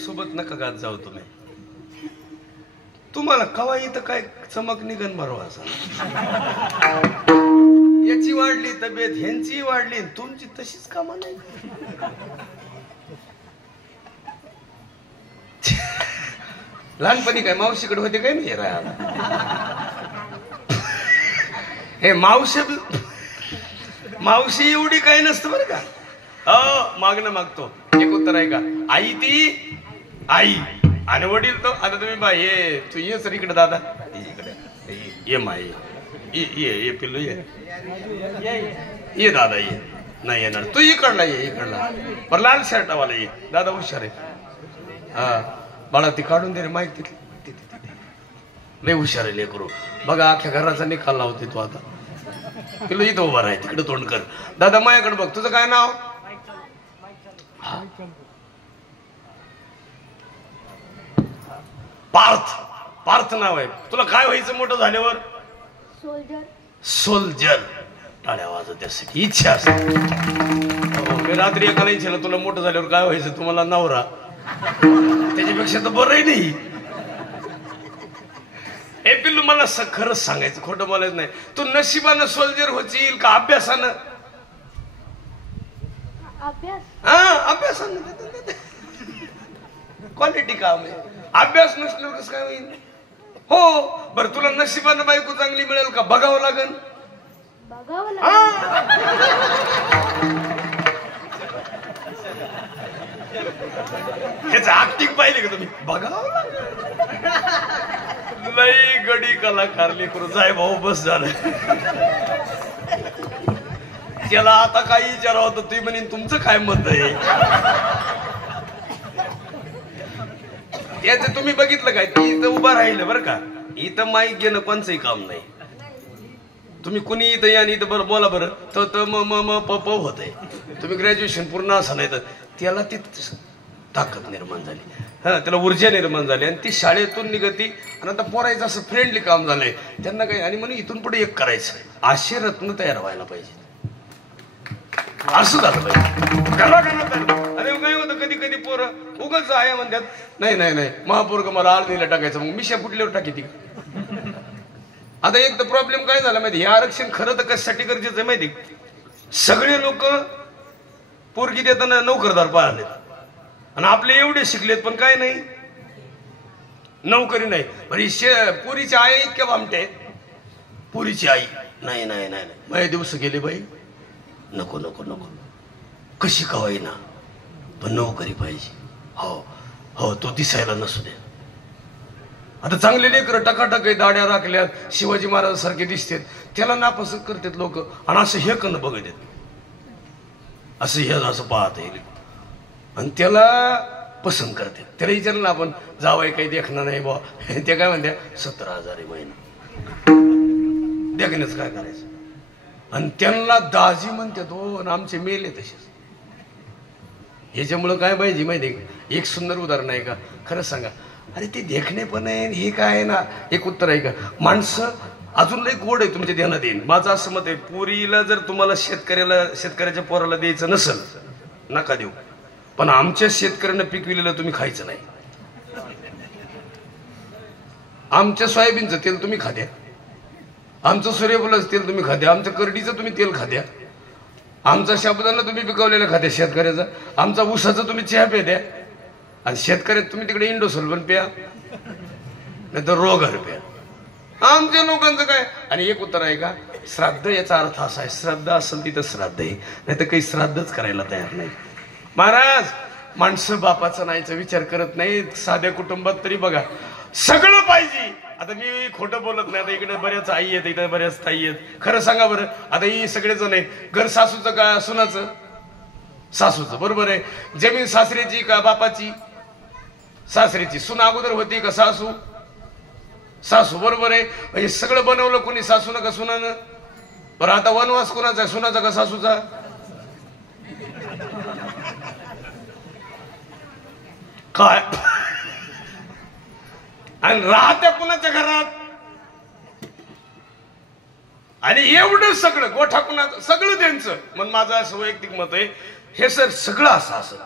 सोबत नका गात जाऊ तुम्ही. तुम्हाला कवा इथं काय चमक निघन बरोबर असा. याची वाढली तब्येत, ह्यांची वाढली, तुमची तशीच कामा नाही. लहानपणी काय मावशीकडे होते काय नाही राहायला. हे मावशी एवढी काही नसतं बरं का. मागणं मागतो एक उत्तर आहे का, आई ती आई आणि वडील तो. आता तुम्ही बा ये, तू ये सर इकडे दादा, इकडे ये माई, ये पिल्लू ये दादा, ये नाही येणार तू इकडला, ये इकडला. पर लाल शर्टावाला ये दादा, हुशार आहे. हा बाळा ती काढून दे रे माईक तिथली, लय हुशार आहे लेकरू. बघा अख्ख्या घराचा निकाल लावते तू. आता पिल्लू इथं उभा राह, तिकडे तोंड कर. दादा माझ्याकडे बघ, तुझं काय नाव? पार्थ. पार्थ नाव आहे. तुला काय व्हायचं मोठं झाल्यावर? सोल्जर. सोल्जर. टाळ्या वाजव, त्यासाठी इच्छा असते. मी रात्री एकाला इच्छा, तुला मोठं झाल्यावर काय व्हायचं? तुम्हाला नवरा. त्याच्यापेक्षा तर बरंही नाही. हे पिल्लू मला खरंच सांगायचं, खोटं बोलायचं नाही. तू नशिबानं सोल्जर होशील का अभ्यासानं? अभ्यासानं. क्वालिटी काम आहे. अभ्यास नसल्यावर कसं काय होईल? हो बरं, तुला नशिबानं बायको चांगली मिळेल का? बघावं लागेल. ह्याचं ऍक्टिंग पाहिले का तुम्ही? बघावं लागेल. लई गडी कलाकार लेकरू. जाय भाऊ बस झालं. त्याला आता काही विचारावं होतं, तुम्ही म्हणेन तुमचं काय मत आहे? याचं तुम्ही बघितलं काय? ती इथं उभं राहिलं बरं का, इथं माईक घेणं कोणचंही काम नाही. तुम्ही कुणी इथं या आणि इथं बरं बोला बरं, तर म प होत आहे. तुम्ही ग्रॅज्युएशन पूर्ण असं नाही तर त्याला ती ताकद निर्माण झाली, हा त्याला ऊर्जा निर्माण झाली, आणि ती शाळेतून निघती. आणि आता पोरायचं असं फ्रेंडली काम झालंय त्यांना काही. आणि म्हणून इथून पुढे एक करायचं, असे रत्न तयार व्हायला पाहिजे. असं झालं पाहिजे. अरे काय होतं, कधी कधी पोरं उगाच आहे म्हणतात, नाही नाही नाही महापोरग मला आळणीला टाकायचं, मग मिशा फुटल्यावर टाकी ती. आता एक तर प्रॉब्लेम काय झाला माहिती, हे आरक्षण खरं तर कशासाठी गरजेचं आहे माहिती? सगळे लोक पोरगी देताना नोकरदार पाहिलेत, आणि आपले एवढे शिकलेत पण काय नाही, नोकरी नाही. म्हणजे पुरीची आई इतक्या भामटे, पुरीची आई नाही नाही नाही माझे दिवस गेले बाई, नको नको नको, कशी का होईना पण नोकरी पाहिजे. हो हो, तो दिसायला नसू दे. आता चांगले लेकर टकाटक दाड्या राखल्यात, शिवाजी महाराजांसारखे दिसतात, त्याला नापसंत करतात लोक. आणि असं हे करणं बघत आहेत, असं हे असं पाहत येईल, आणि त्याला पसंत करतात. त्याला विचारलं आपण, जावई काही देखणार नाही बा, ते काय म्हणते 17,000 महिना देखण्याच काय करायचं. आणि त्यांना दाजी म्हणते तो आमचे मेले तसेच. ह्याच्यामुळं काय पाहिजे माहिती आहे? एक सुंदर उदाहरण आहे का? खरं सांगा, अरे ते देखणे पण आहे, हे काय आहे ना. एक उत्तर आहे का? माणसं अजून लई गोड आहे तुमच्या ध्यानात येईल. माझं असं मत आहे, पोरीला जर तुम्हाला शेतकऱ्याच्या पोराला द्यायचं नसेल नका देऊ, पण आमच्या शेतकऱ्यांना पिकविलेलं तुम्ही खायचं नाही. आमच्या सोयाबीनचं तेल तुम्ही खाद्या, आमचं सूर्यफुलाचं तेल तुम्ही खाद्या, आमचं करडीचं तुम्ही तेल खाद्या, आमचा शाबुदाना तुम्ही पिकवलेला खाद्या शेतकऱ्याचा, आमचा ऊसाचं तुम्ही चहा प्या, आणि शेतकऱ्यात तुम्ही तिकडे इंडोसल्फन प्या, नाही तर रोगार प्या. आमच्या लोकांचं काय? आणि एक उत्तर आहे का? श्राद्ध याचा अर्थ असा आहे, श्रद्धा असेल तिथं श्राद्ध आहे, नाही तर काही श्राद्धच करायला तयार नाही. महाराज, माणसं बापाचा नाहीचा विचार करत नाही. साध्या कुटुंबात तरी बघा सगळं पाहिजे. आता मी खोटं बोलत नाही. आता इकडे बऱ्याच आई आहेत, इकडे बऱ्याच ताई आहेत. खरं सांगा बरं, आता ही सगळेजण आहे. घर सासूचं का सुनाचं? सासूचं, बरोबर आहे. जमीन सासऱ्याची का बापाची? सासऱ्याची. सून अगोदर होती का सासू? सासू, बरोबर आहे. हे सगळं बनवलं कोणी? सासूनं का सुनानं? बरं, आता वनवास कोणाचा? सुनाचा का सासूचा? काय? आणि राहत्या कुणाच्या घरात? आणि एवढं सगळं गोठा कुणाचं? सगळं त्यांचं. म्हणून माझं असं वैयक्तिक मत आहे, हे सगळं असं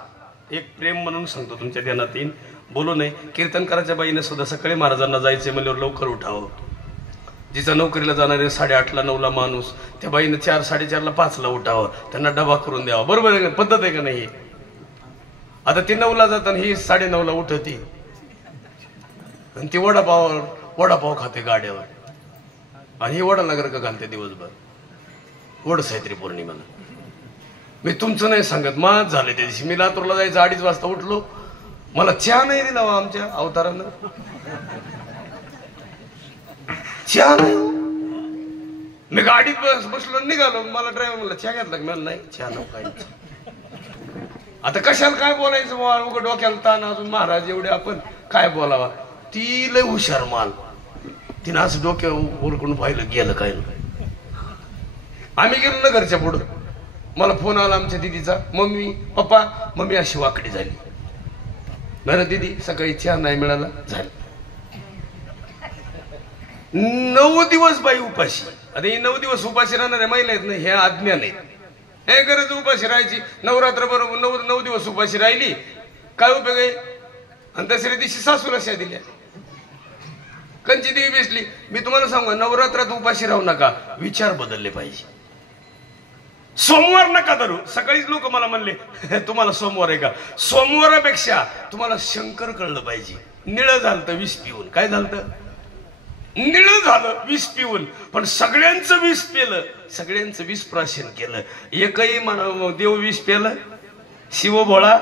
एक प्रेम म्हणून सांगतो, तुमच्या ध्यानात येईल. बोलू नये. कीर्तनकाराच्या बाईने सुद्धा सकाळी महाराजांना जायचे म्हणल्यावर लवकर उठावं. जिचा नोकरीला जाणारे 8:30ला 9ला माणूस, त्या बाईनं 4, 4:30ला 5ला उठावं, त्यांना डबा करून द्यावा. बरोबर आहे का? पद्धत आहे का नाही? आता ती 9ला जातात, ही 9:30ला उठती आणि ती वडापाव खाते गाड्यावर, आणि ही वडानगर का घालते दिवसभर. वड सावित्री पौर्णिमेला. मी तुमचं नाही सांगत, माझ झाले त्या दिवशी. मी लातूरला जायचं 2:30 वाजता उठलो, मला चहा नाही दिला आमच्या अवतारानं. चहा नाही. मी गाडीत बसलो निघालो, मला ड्रायव्हर म्हणला चहा घेतला का? नाही, चहा नको काय. आता कशाला काय बोलायचं? उघड डोक्याला ताण. अजून महाराज एवढे आपण काय बोलावा. ती लय हुशार माल. तिनं असं डोक्या ओरकून पाहिलं, गेलं काय. आम्ही गेलो ना घरच्या पुढं, मला फोन आला आमच्या दिदीचा, मम्मी पप्पा, मम्मी अशी वाकडी झाली. बरं दिदी, सकाळी चहा नाही मिळाला, झालं. 9 दिवस बाई उपाशी. आता ही 9 दिवस उपाशी राहणाऱ्या महिला आहेत ना, ह्या अज्ञान आहेत. हे गरज उपाशी राहायची. नवरात्र बरोबर 9 दिवस उपाशी राहिली, काय उपयोग आहे? आणि दुसऱ्या दिवशी सासूला शा दिल्या, कंची देवी बेसली. मी तुम्हाला सांगू, नवरात्रात उपाशी राहू नका, विचार बदलले पाहिजे. सोमवार नका धरू. सकाळीच लोक मला म्हणले तुम्हाला सोमवार आहे का? सोमवारापेक्षा तुम्हाला शंकर कळलं पाहिजे. निळं झालं विष पिऊन. काय झालं? निळं झालं विष पिऊन. पण सगळ्यांचं विष पेलं, सगळ्यांचं विष प्राशन केलं. एकही देव विष पेलं? शिव भोळा.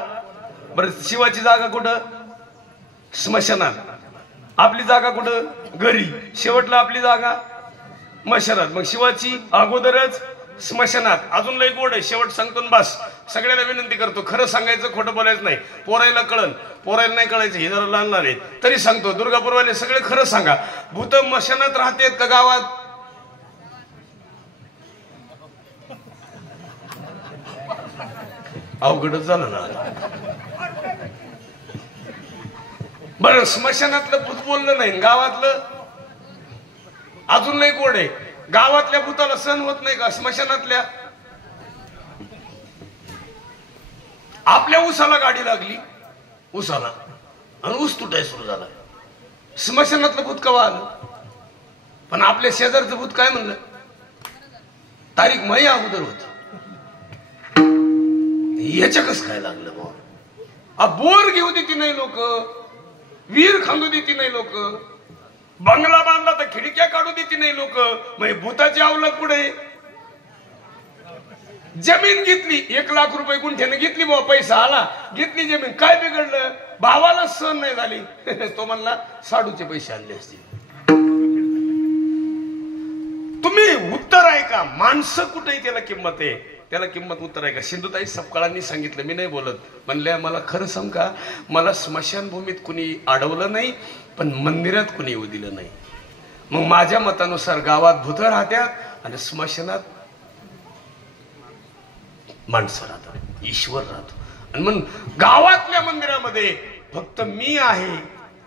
बरं, शिवाची जागा कुठं? स्मशानात. आपली जागा कुठं? घरी. शेवटला आपली जागा मशानात. मग शिवाची अगोदरच स्मशानात. अजून लई गोड आहे, शेवट सांगतो बस. सगळ्याला विनंती करतो, खरं सांगायचं, खोटं बोलायचं नाही. पोरायला कळन, पोरायला नाही कळायचं, हे जरा लागणार आहे. तरी सांगतो, दुर्गापूरवाले सगळे खरं सांगा, भूत मशानात राहतेत का गावात? अवघडच झालं ना. बरं, स्मशानातलं भूत बोललं नाही, गावातलं अजून लई गोड आहे. गावातल्या भूताला सण होत नाही का स्मशानातल्या? आपल्या ऊसाला गाडी लागली, ऊसाला, आणि ऊस तुटाय सुरू झाला. स्मशानातलं भूत कवा आलं? पण आपल्या शेजारचं भूत काय म्हणलं? तारीख मही अगोदर होत. याच्या कस काय लागलं? बोर घेऊ देती नाही लोक, वीर खांदू देती नाही लोक, बंगला बांधला तर खिडक्या काढू देती नाही लोक. मग भूताची अवलाद पुढे. जमीन घेतली, 1 लाख रुपये गुंठ्याने घेतली, बाबा पैसा आला, घेतली जमीन. काय बिघडलं? भावाला सहन नाही झाली, तो म्हणला साडूचे पैसे आणले असतील. तुम्ही उत्तर आहे का? माणसं कुठे त्याला किंमत आहे, त्याला किंमत उत्तर आहे का? सिंधुताई सपकाळांनी सांगितलं, मी नाही बोलत. म्हणल्या मला खरं सांग का, मला स्मशानभूमीत कुणी अडवलं नाही, पण मंदिरात कुणी येऊ दिलं नाही. मग माझ्या मतानुसार गावात भूत राहत्यात आणि स्मशानात माणसं राहतात, ईश्वर राहतो. आणि मग गावातल्या मंदिरामध्ये फक्त मी आहे,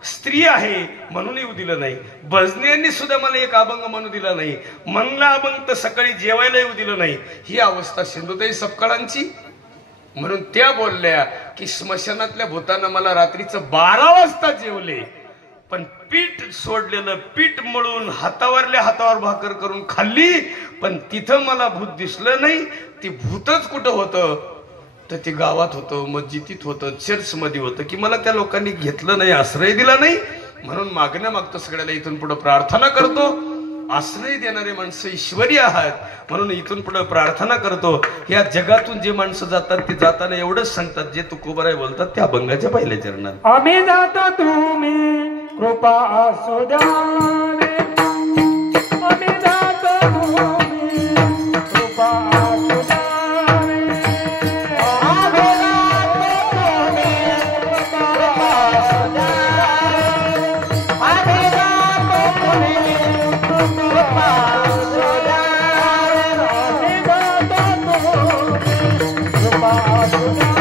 स्त्री आहे म्हणून येऊ दिलं नाही. भजन्यांनी सुद्धा मला एक अभंग म्हणू दिला नाही. म्हणला अभंग तर सकाळी जेवायला येऊ दिलं नाही. ही अवस्था सिंधुताई सपकाळांची. म्हणून त्या बोलल्या की स्मशानातल्या भूतानं मला रात्रीचं 12 वाजता जेवले, पण पीठ सोडलेलं पीठ मळून हातावरल्या हातावर भाकर करून खाल्ली, पण तिथं मला भूत दिसलं नाही. ती भूतच कुठं होतं तर ते गावात होतं, मस्जिदीत होतं, चर्च मध्ये होतं की मला त्या लोकांनी घेतलं नाही, आश्रय दिला नाही. म्हणून मागण्या मागतो सगळ्याला, इथून पुढे प्रार्थना करतो. आश्रय देणारे माणसं ईश्वरी आहात म्हणून इथून पुढे प्रार्थना करतो. या जगातून जे माणसं जातात ते जाताना एवढंच सांगतात जे तुकोबाराय बोलतात त्या अभंगाच्या पहिल्या चरणात. आम्ही जातो तुम्ही कृपा असू द्यावे, आम्ही जातो तुम्ही कृपा असू द्यावे, आम्ही जातो तुम्ही कृपा असू द्यावे, आम्ही जातो तुम्ही कृपा असू द्यावे, आम्ही जातो तुम्ही कृपा असू द्यावे.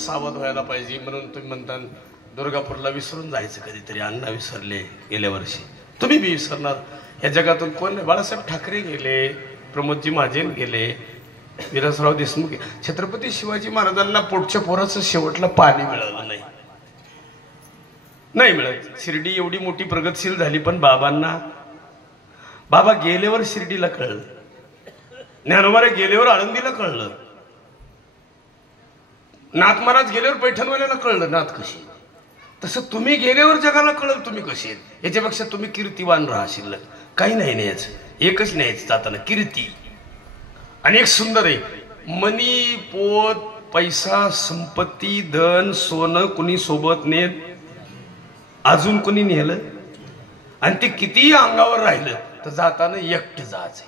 सावध व्हायला पाहिजे. म्हणून तुम्ही म्हणता दुर्गापूरला विसरून जायचं कधीतरी. अण्णा विसरले गेल्या वर्षी, तुम्ही बी विसरणार. या जगातून कोण नाही. बाळासाहेब ठाकरे गेले, प्रमोदजी महाजन गेले, विलासराव देशमुख. छत्रपती शिवाजी महाराजांना पोटच्या पोराचं शेवटला पाणी मिळालं नाही मिळत. शिर्डी एवढी मोठी प्रगतशील झाली पण बाबा गेल्यावर शिर्डीला कळलं, ज्ञानोबा गेल्यावर आळंदीला कळलं, नाथ महाराज गेल्यावर पैठणवाल्याला कळलं नाथ कशी. तसं तुम्ही गेल्यावर जगाला कळलं तुम्ही कशी आहेत. याच्यापेक्षा तुम्ही कीर्तिवान राहा. शिल्लक काही नाही न्यायचं, एकच न्यायचं जाताना कीर्ती. आणि एक सुंदर आहे, मनी पोत पैसा संपत्ती धन सोनं कुणी सोबत नेत, अजून कुणी नेलं, आणि ते कितीही अंगावर राहिलं तर जाताना एकटं जायचं.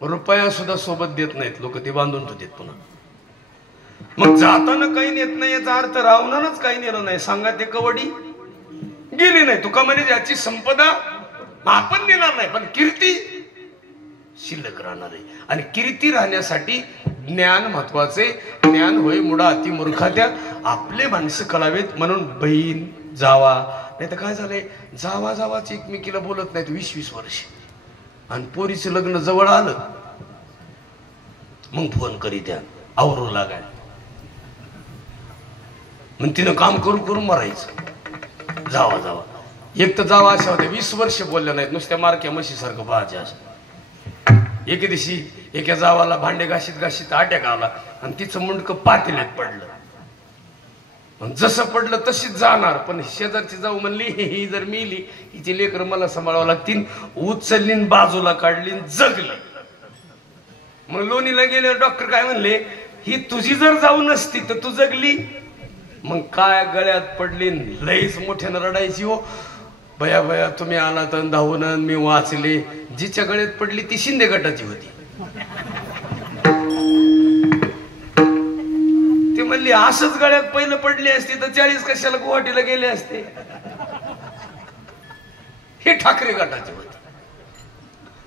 रुपया सुद्धा सोबत देत नाहीत लोक, ते बांधून ठेवतात पुन्हा. मग जाताना काही नेत नाही याचा अर्थ रावणारच काही नेलं नाही. सांगा ते कवडी गेली नाही. तुका म्हणे ज्याची संपदा आपण देणार नाही पण कीर्ती शिल्लक राहणार आहे. आणि कीर्ती राहण्यासाठी ज्ञान महत्वाचे. ज्ञान होय मुडा अति मूर्खात्या. आपले माणसं कळावेत म्हणून बहीण जावा. नाही तर काय झालंय, जावाच एकमेकीला बोलत नाहीत 20-20 वर्ष. आणि पोरीचं लग्न जवळ आलं मग फोन करी द्या आवरू लागाय. मग तिनं काम करू मरायचं. जावा एक तर जावा अशा होत्या 20 वर्ष बोलल्या नाहीत, नुसत्या मारक्या म्हशीसारखं पाहायचे असं. एके दिवशी एका जावाला भांडे घाशीत अटॅक आला आणि तिचं मुंडकं पातेल्यात पडलं. मग जसं पडलं तशीच जाणार, पण शेजारची जाऊ म्हणली ही जर मिली हिची लेकर मला सांभाळावं लागतील. उचलली बाजूला काढली जगली. मग लोणीला गेल्यावर डॉक्टर काय म्हणले, ही तुझी जर जाऊ नसती तर तू जगली. मग काय गळ्यात पडली, लईच मोठ्यानं रडायची. हो बया तुम्ही आला तर धावून मी वाचले. जिच्या गळ्यात पडली ती शिंदे गटाची होती. ती म्हणली असंच गळ्यात पहिलं पडली असती तर 40 कशाला गुवाहाटीला गेले असते. हे ठाकरे गटाची होती.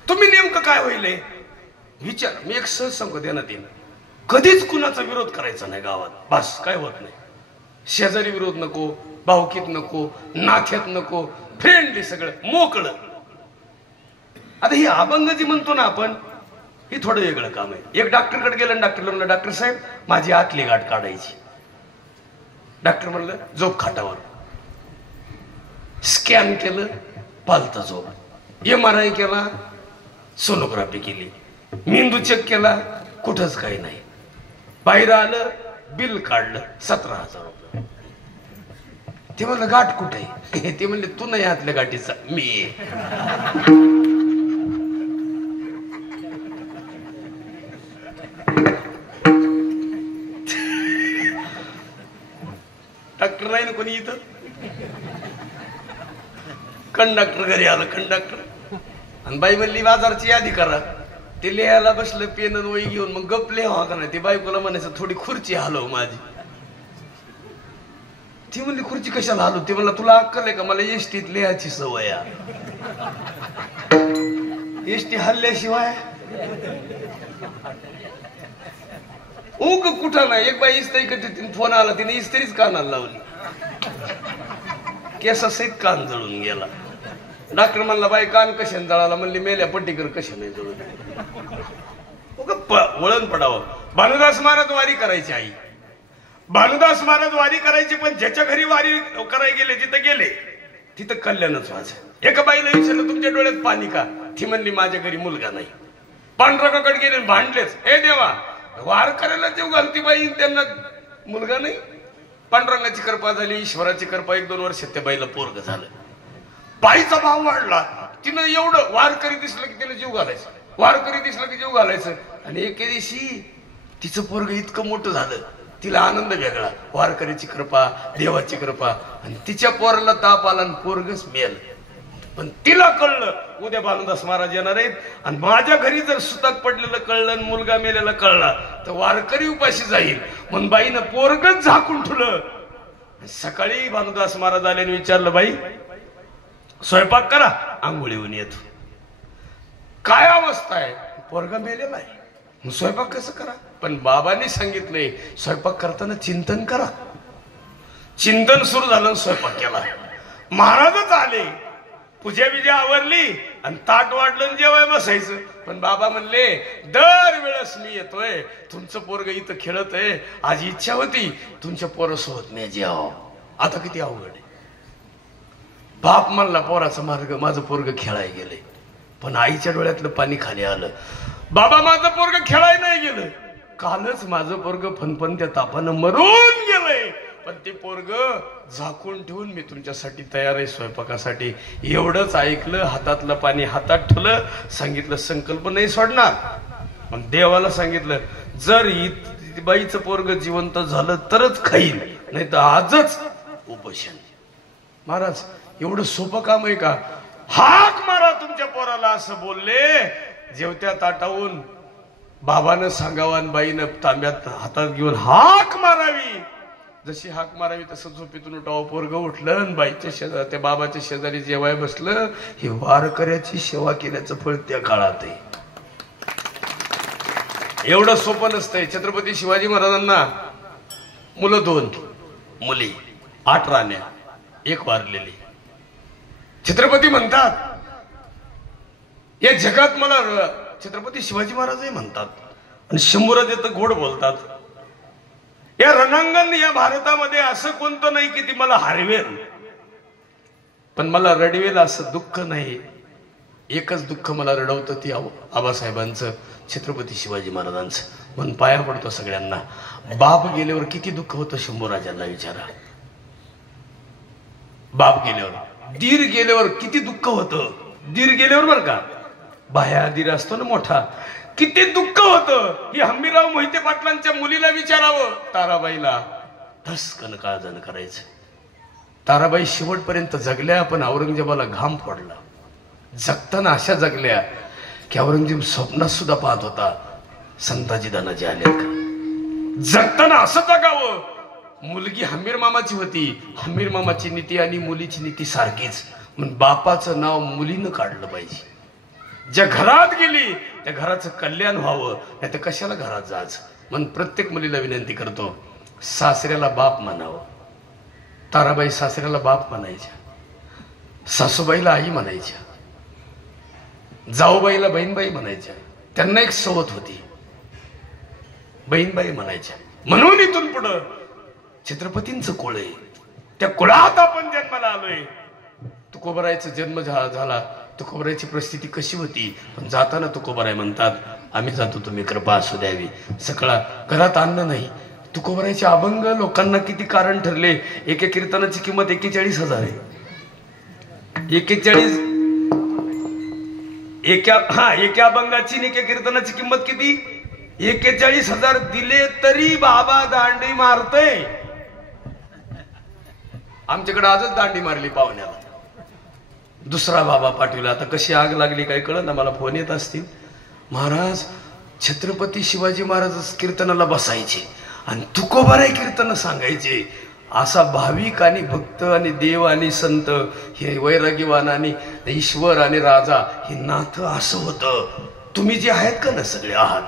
तुम्ही नेमकं काय होईल विचार, मी एक सहज सांगतो देण्यात येईल, कधीच कुणाचा विरोध करायचा नाही गावात, बस काय होत नाही. शेजारी विरोध नको, भावकीत नको, नात्यात नको, फ्रेंडली, सगळं मोकळं. आता ही अभंग जी म्हणतो ना आपण, ही थोडं वेगळं काम आहे. एक डॉक्टरकडे गेलं, डॉक्टरला म्हणलं, डॉक्टर साहेब माझी आतली गाठ काढायची. डॉक्टर म्हणलं झोप खाटावर. स्कॅन केलं, पालता झोप. MRI केला, सोनोग्राफी केली, मेंदू चेक केला, कुठंच काही नाही. बाहेर आलं, बिल काढलं 17,000 रुपये. ते म्हणलं गाठ कुठे आहे? ते म्हणले तू नाही आतल्या गाठीचा, मी. डॉक्टर नाही ना कोणी इथं. कंडक्टर घरी आलं, कंडक्टर, आणि बाई म्हणली बाजारची यादी करा. ते लिहायला बसलं पेन आणि वही घेऊन, मग गप लिहा का नाही. ते बायकोला म्हणायचं थोडी खुर्ची हलव माझी. ती म्हणली खुर्ची कशाला हलव? ते म्हणला तुला अक्कल आहे का? मला एसटीत लिहायची सवय आहे. एसटी हल्ल्याशिवाय उग कुठं नाही. एक बाई इस्त्री करते, फोन आला, तिने इस्त्रीच कानाला लावली, केसासहित कान जळून गेला. डॉक्टर म्हणला बाई कान कशाने जळाला? म्हणली मेल्या पट्टीकर कशाने जळून. वळण पडावं. भानुदास महाराज वारी करायची. आई भानुदास महाराज वारी करायची, पण ज्याच्या घरी वारी करायला गेले तिथं गेले तिथं कल्याणच व्हायचं. एका बाईला विचारलं तुमच्या डोळ्यात पाणी का? ती म्हणली माझ्या घरी मुलगा नाही. पांडुरंगाकडे गेले, भांडलेच, हे देवा वार करायला जेव घालती बाई, त्यांना मुलगा नाही. पांडुरंगाची कृपा झाली, ईश्वराची कृपा, 1-2 वर्षात त्या बाईला पोरग झालं. बाईचा भाव वाढला. तिनं एवढं वारकरी दिसलं की तिला जीव घालायचं, वारकरी दिसलं की जीव घालायचं. आणि एके दिवशी तिचं पोरग इतकं मोठं झालं, तिला आनंद वेगळा. वारकरीची कृपा, देवाची कृपा. आणि तिच्या पोराला ताप आला आणि पोरगच मेल. पण तिला कळलं उद्या भानुदास महाराज येणार आहेत, आणि माझ्या घरी जर सुताक पडलेलं कळलं आणि मुलगा मेलेला कळला तर वारकरी उपाशी जाईल. म्हणून बाईनं पोरगच झाकून ठेवलं. सकाळी भानुदास महाराज आल्याने विचारलं, बाई स्वयंपाक करा, आंघोळीहून येतो. काय अवस्था आहे? पोरगा मेलेला आहे, मग स्वयंपाक कसं करा? पण बाबांनी सांगितलंय स्वयंपाक करताना चिंतन करा. चिंतन सुरू झालं, स्वयंपाक केला. महाराजच आले, पूजा बिजा आवरली आणि ताट वाढलं, जेवाय बसायचं. पण बाबा म्हणले दर वेळेस मी येतोय, तुमचं पोरग इथं खेळत आहे, आज इच्छा होती तुमच्या पोरासोबत मी जेवावं. आता किती अवघड आहे. बाप म्हणला पोराचा मार्ग, माझं पोरग खेळाय गेले. पण आईच्या डोळ्यातलं पाणी खाली आलं. बाबा माझं पोरग खेळाय नाही गेलं, कालच माझं पोरग फणफणत्या तापानं मरून गेलंय. पण ते पोरग झाकून ठेवून मी तुमच्यासाठी तयार आहे स्वयंपाकासाठी. एवढंच ऐकलं, हातातलं पाणी हातात ठेवलं, सांगितलं संकल्प नाही सोडणार. पण देवाला सांगितलं जर बाईचं पोरग जिवंत झालं तरच खाईल, नाही तर आजच उपोषण. महाराज एवढं सोपं काम आहे का? हाक मारा तुमच्या पोराला, असं बोलले. जेवत्या ताटावून बाबानं सांगावं आणि बाईनं तांब्यात हातात घेऊन हाक मारावी. जशी हाक मारावी तसं झोपेतून उठावं. पोरग उठलं आणि बाईच्या शेजारी, त्या बाबाच्या शेजारी जेवाय बसलं. हे वारकऱ्याची सेवा केल्याचं फळ त्या काळात आहे. एवढं सोपं नसतंय. छत्रपती शिवाजी महाराजांना मुलं 2, मुली 8 राण्या, 1 वारलेली. छत्रपती म्हणतात या जगात मला छत्रपती शिवाजी महाराजही म्हणतात आणि शंभूराज येतं गोड बोलतात. या रणांगण या भारतामध्ये असं कोणतं नाही की ती मला हरवेल, पण मला रडवेल असं दुःख नाही. एकच दुःख मला रडवतं, ती आबासाहेबांचं, छत्रपती शिवाजी महाराजांचं. म्हणून पाया पडतो सगळ्यांना. बाप गेल्यावर किती दुःख होतं शंभूराजांना विचारा. बाप गेल्यावर, दीर गेल्यावर किती दुःख होतं. दीर गेल्यावर बरं का, बाह्या दीर असतो ना मोठा, किती दुःख होतं. ही हंबीरराव मोहिते पाटलांच्या मुलीला विचारावं, ताराबाईला. धसकन काळजण करायचं. ताराबाई शेवटपर्यंत जगल्या, पण औरंगजेबाला घाम फोडला. जगताना अशा जगल्या की औरंगजेब स्वप्नात सुद्धा पाहत होता संताजी दानाजी आले का. जगताना असं जगावं. मुलगी हमीर मामाची होती. हमीर मामाची नीती आणि मुलीची नीती सारखीच. म्हणून बापाचं नाव मुलीनं काढलं पाहिजे. ज्या घरात गेली त्या घराचं कल्याण व्हावं, नाही तर कशाला घरात जायचं. म्हणून प्रत्येक मुलीला विनंती करतो, सासऱ्याला बाप म्हणावं. ताराबाई सासऱ्याला बाप म्हणायच्या, सासूबाईला आई म्हणायच्या, जाऊबाईला बहीणबाई म्हणायच्या. त्यांना एक सवत होती, बहीणबाई म्हणायच्या. म्हणून इथून पुढं छत्रपतींचं कुळ आहे, त्या कुळात आपण जन्माला आलोय. तुकोबरायचा जन्म झाला. तुकोबरायची परिस्थिती कशी होती, पण जाताना तुकोबराय म्हणतात, आम्ही जातो, तुम्ही कृपा असू द्यावी. सकाळ घरात अन्न नाही. तुकोबरायचे अभंग लोकांना किती कारण ठरले. एका कीर्तनाची किंमत 41,000 आहे. 41 एका अभंगाची आणि एका कीर्तनाची किंमत किती? 41,000 दिले तरी बाबा दांडी मारतय. आमच्याकडे आजच दांडी मारली पाहुण्याला. दुसरा बाबा पाठवला. आता कशी आग लागली काय कळलं ना. मला फोन येत असतील. महाराज छत्रपती शिवाजी महाराज कीर्तनाला बसायचे आणि तुकोबाराय कीर्तन सांगायचे. असा भाविक आणि भक्त आणि देव आणि संत, हे वैरागीवान आणि ईश्वर आणि राजा, हे नातं असं होतं. तुम्ही जे आहेत का ना सगळे आहात,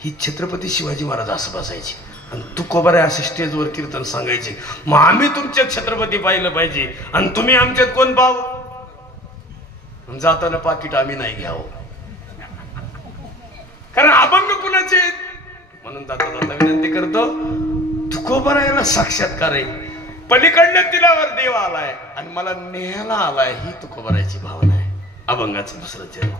ही छत्रपती शिवाजी महाराज असं बसायचे आणि तुकोबाराय असे स्टेजवर कीर्तन सांगायचे. मग आम्ही तुमच्यात छत्रपती पाहिलं पाहिजे आणि तुम्ही आमच्यात कोण पाव. जाताना पाकिट आम्ही नाही घ्यावं, कारण अभंग कुणाचे. म्हणून जाता जाता विनंती करतो, तुकोबारायला साक्षात्कार आहे. पलीकडल्या तिलावर देव आलाय आणि मला न्यायला आलाय, ही तुकोबारायची भावना आहे. अभंगाचं दुसरं चरण.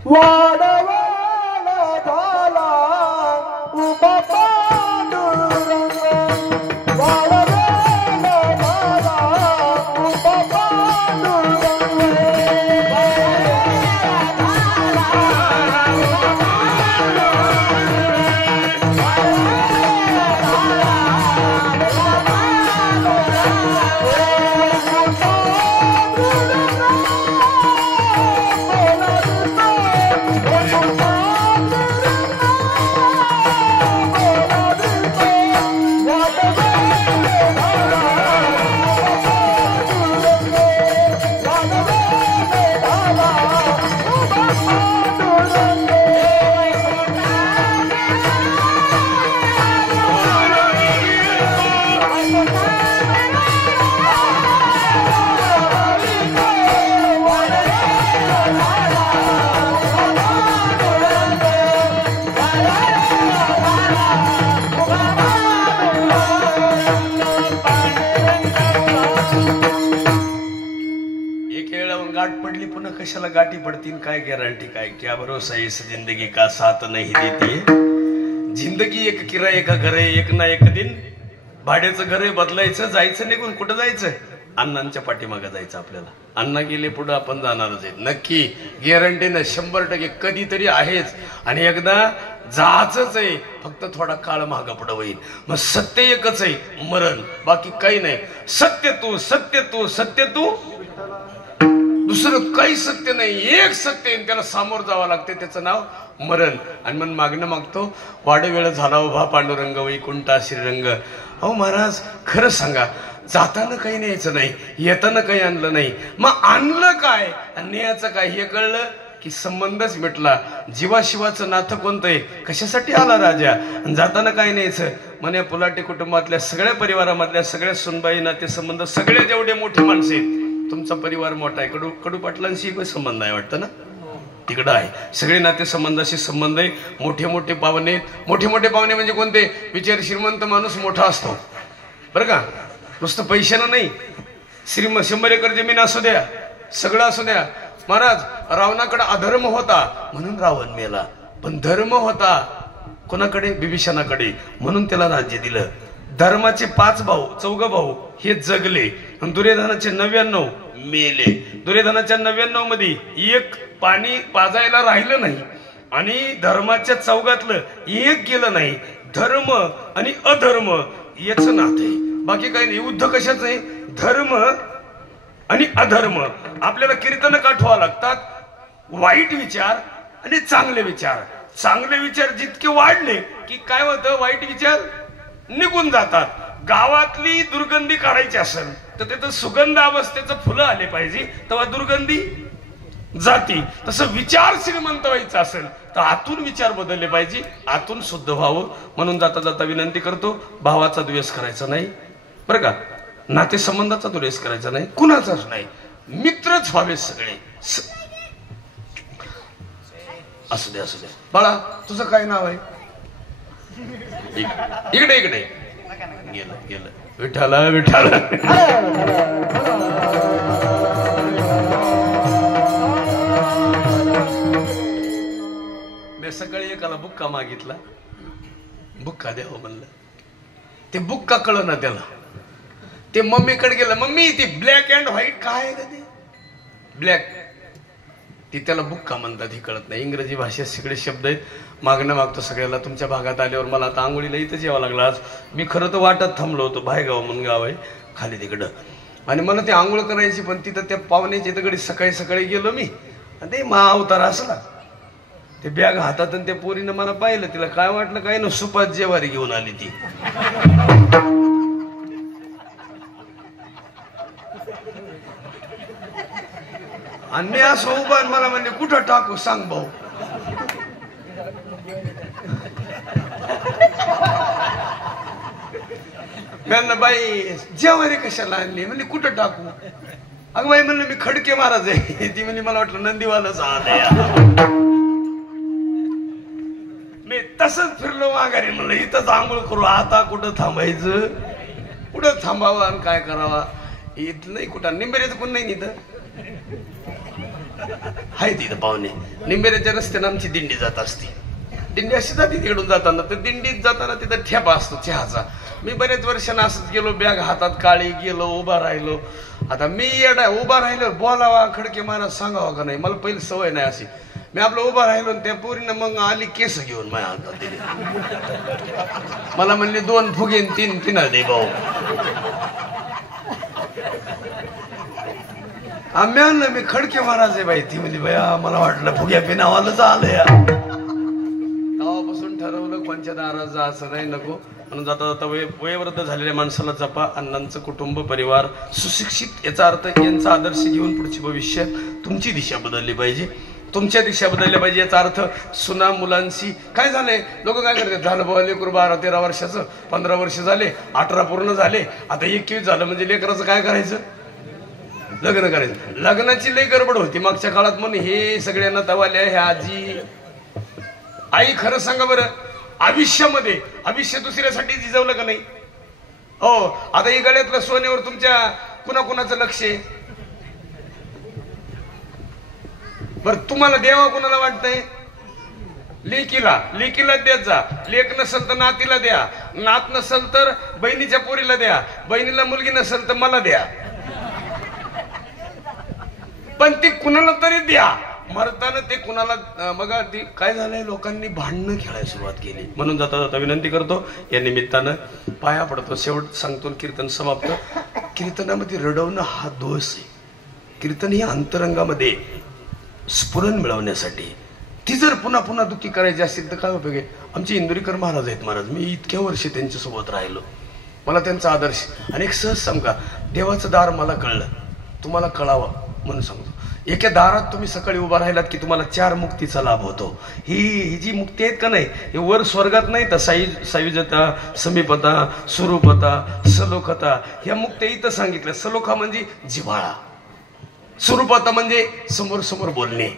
कशाला गाठी पडतील, काय गॅरंटी, काय क्या भरोसा इस जिंदगी का साथ नहीं देती. जिंदगी एक किराये का घर आहे, एक ना एक दिन भाड्याचं घर आहे. बदलायचं, जायचं निघून. कुठं जायचं? अण्णांच्या पाठीमागं जायचं आपल्याला. अण्णा गेले पुढं आपण जाणारच आहे नक्की, गॅरंटीनं 100% कधीतरी आहेच. आणि एकदा जायचंच आहे, फक्त थोडा काळ मागा पुढं होईल. मग सत्य एकच आहे, मरण. बाकी काही नाही. सत्य तू, सत्य तू, सत्य तू, दुसरं काही सत्य नाही. एक सत्य आहे, त्याला सामोर जावं लागते, त्याचं नाव मरण. आणि मग मागणं मागतो, वाडवेळ झाला उभा पांडुरंग वैकुंठा श्रीरंग. अहो महाराज खरं सांगा, जाताना काही न्यायचं नाही, येताना काही आणलं नाही. मग आणलं काय आणि न्यायचं काय हे कळलं की संबंधच मिटला. जीवाशिवाचं नातं कोणतं आहे? कशासाठी आला राजा आणि जाताना काय न्यायचं? म्हणे पुलाटी कुटुंबातल्या सगळ्या परिवारामधल्या सगळ्या सुनबाई नाते संबंध, सगळे जेवढे मोठे माणसे आहेत, तुमचा परिवार मोठा आहे. कडू पाटलांशी पण संबंध आहे वाटतं ना, तिकडं आहे. सगळे नाते संबंधाशी संबंध आहे. मोठे मोठे पाहुणे. मोठे मोठे पाहुणे म्हणजे कोणते? विचार श्रीमंत माणूस मोठा असतो बरं का, नुसतं पैशानं नाही. 100 एकर जमीन असू द्या, सगळं असू द्या. महाराज रावणाकडे अधर्म होता म्हणून रावण मेला, पण धर्म होता कोणाकडे? बिभीषणाकडे, म्हणून त्याला राज्य दिलं. धर्माचे 5 भाऊ, 4 भाऊ हे जगले आणि दुर्योधनाचे 99 मेले. दुर्योधनाच्या 99 मध्ये एक पाणी पाजायला राहिलं नाही आणि धर्माच्या 4 एक गेलं नाही. धर्म आणि अधर्म याचं नातं आहे, बाकी काही नाही. युद्ध कशाचं आहे? धर्म आणि अधर्म. आपल्याला कीर्तन काठवा लागतात. वाईट विचार आणि चांगले विचार. चांगले विचार जितके वाढले की काय होतं, वाईट विचार निघून जातात. गावातली दुर्गंधी काढायची असेल तर तिथं सुगंध अवस्थेचं फुलं आले पाहिजे, तेव्हा दुर्गंधी जाती. तसं विचार श्रीमंत व्हायचं असेल तर आतून विचार बदलले पाहिजे, आतून शुद्ध व्हावं. म्हणून जाता जाता विनंती करतो, भावाचा द्वेष करायचा नाही बरं का, नातेसंबंधाचा द्वेष करायचा नाही, कुणाचाच नाही, मित्रच व्हावे सगळे. असू दे असू दे. बाळा तुझं काय नाव आहे? इकडे इकडे. गेलं गेलं. विठाला विठाला. मी सकाळी एकाला बुक्का मागितला, बुक्का द्यावं म्हणलं. ते बुक्का कळ ना त्याला. ते मम्मीकडे गेलं, मम्मी ती ब्लॅक अँड व्हाईट काय आहे का ते? ब्लॅक. ती त्याला बुक्का म्हणतात, ही कळत नाही. इंग्रजी भाषेत सगळे शब्द आहेत. मागणं मागतो सगळ्याला. तुमच्या भागात आल्यावर मला आता आंघोळीला इथंच यावं लागलं आज. मी खरं तर वाटत थांबलो होतो, भायगाव म्हणून गाव आहे खाली तिकडं, आणि मला ते आंघोळ करायची, पण तिथं त्या पाहुण्याच्या तिकडे सकाळी सकाळी गेलो मी, आणि ते महाअवतार असला ते बॅग हातात, आणि त्या पोरीनं मला पाहिलं. तिला काय वाटलं काय ना, सुपात जेवारी घेऊन आली ती. आणि मी असं उभा, मला म्हणजे कुठं टाकू सांग भाऊ. म्हणलं बाई जेवारी कशाला आणली? म्हणजे कुठं टाकू? अगं बाई म्हणलं मी खडके महाराज आहे. ती म्हणजे मला वाटलं नंदीवालाच आलंय. मी तसंच फिरलो माघारी. म्हणलं इथंच आंघोळ करू, आता कुठं थांबायचं, कुठं थांबावं आणि काय करावा. इथं नाही कुठं, निंबेऱ्याचं कोण नाही इथं आहे. तिथं पाहुणे निंबेऱ्याच्या रस्त्याने आमची दिंडी जात असते. दिंडी अशी जाते तिकडून जाताना, तर दिंडीत जाताना तिथं ठेपा असतो चहाचा. मी बरेच वर्षांना असंच गेलो, बॅग हातात काळी गेलो, उभा राहिलो. आता मी येडा उभा राहिलो, बोलावा खडके महाराज सांगावा का नाही, मला पहिली सवय नाही अशी. मी आपलं उभा राहिलो, त्या पोरीनं मग आली केस घेऊन माझ्या हातात दिली. मला म्हणले 2 फुगे 3 पिना दे भाऊ. आम्ही आणलं, मी खडके महाराज आहे बाई. ती म्हणजे बया मला वाटलं फुग्या पिनावालंच आलं या. तेव्हापासून ठरवलं कोणच्या दारात जायचं नाही, नको. म्हणून जाता जाता वयोवृद्ध झालेल्या माणसाला जपा. अण्णांचं कुटुंब परिवार सुशिक्षित, याचा अर्थ यांचा आदर्श घेऊन पुढचे भविष्य तुमची दिशा बदलली पाहिजे, तुमच्या दिशा बदलल्या पाहिजे. याचा अर्थ सुना मुलांशी काय झालंय, लोक काय करतात, झालं बाबा लेकरू 12-13 वर्षाचं, 15 वर्ष झाले, 18 पूर्ण झाले, आता 21 झालं म्हणजे लेकराचं काय करायचं, लग्न करायचं. लग्नाची लई गडबड होती मागच्या काळात. म्हणून हे सगळ्यांना तवाल्या ह्या आजी. आई खरं सांगा बरं, आयुष्यामध्ये आयुष्य दुसऱ्यासाठी जिजवलं का नाही? हो. आता ही गळ्यातलं सोन्यावर तुमच्या कुणाकुणाचं लक्ष आहे बर? तुम्हाला देवा कुणाला वाटतंय? लेकीला. लेकीला देत जा. लेक नसेल तर नातीला द्या, नात नसेल तर बहिणीच्या पोरीला द्या, बहिणीला मुलगी नसेल तर मला द्या, पण ती कुणाला तरी द्या. मरताना ते कुणाला बघा. ती काय झालंय, लोकांनी भांडणं खेळायला सुरुवात केली. म्हणून जाता जाता विनंती करतो, या निमित्तानं पाया पडतो. शेवट सांगतो, कीर्तन समाप्त. कीर्तनामध्ये रडवणं हा दोष आहे. कीर्तन ही अंतरंगामध्ये स्फुरण मिळवण्यासाठी. ती जर पुन्हा पुन्हा दुःखी करायची असेल तर काय उपयोग आहे? आमचे इंदुरीकर महाराज आहेत महाराज, मी इतक्या वर्षे त्यांच्यासोबत राहिलो, मला त्यांचा आदर्श. आणि एक सहज सांगा, देवाचं दार मला कळलं, तुम्हाला कळावं म्हणून सांगतो. एका दारात तुम्ही सकाळी उभा राहिलात की तुम्हाला 4 मुक्तीचा लाभ होतो. ही जी मुक्ती आहेत का नाही, हे वर स्वर्गात नाही तर सायुजता, समीपता, स्वरूपता, सलोखता, ह्या मुक्त्या इथं सांगितल्या. सलोखा म्हणजे जिव्हाळा, स्वरूपता म्हणजे समोर समोर बोलणे,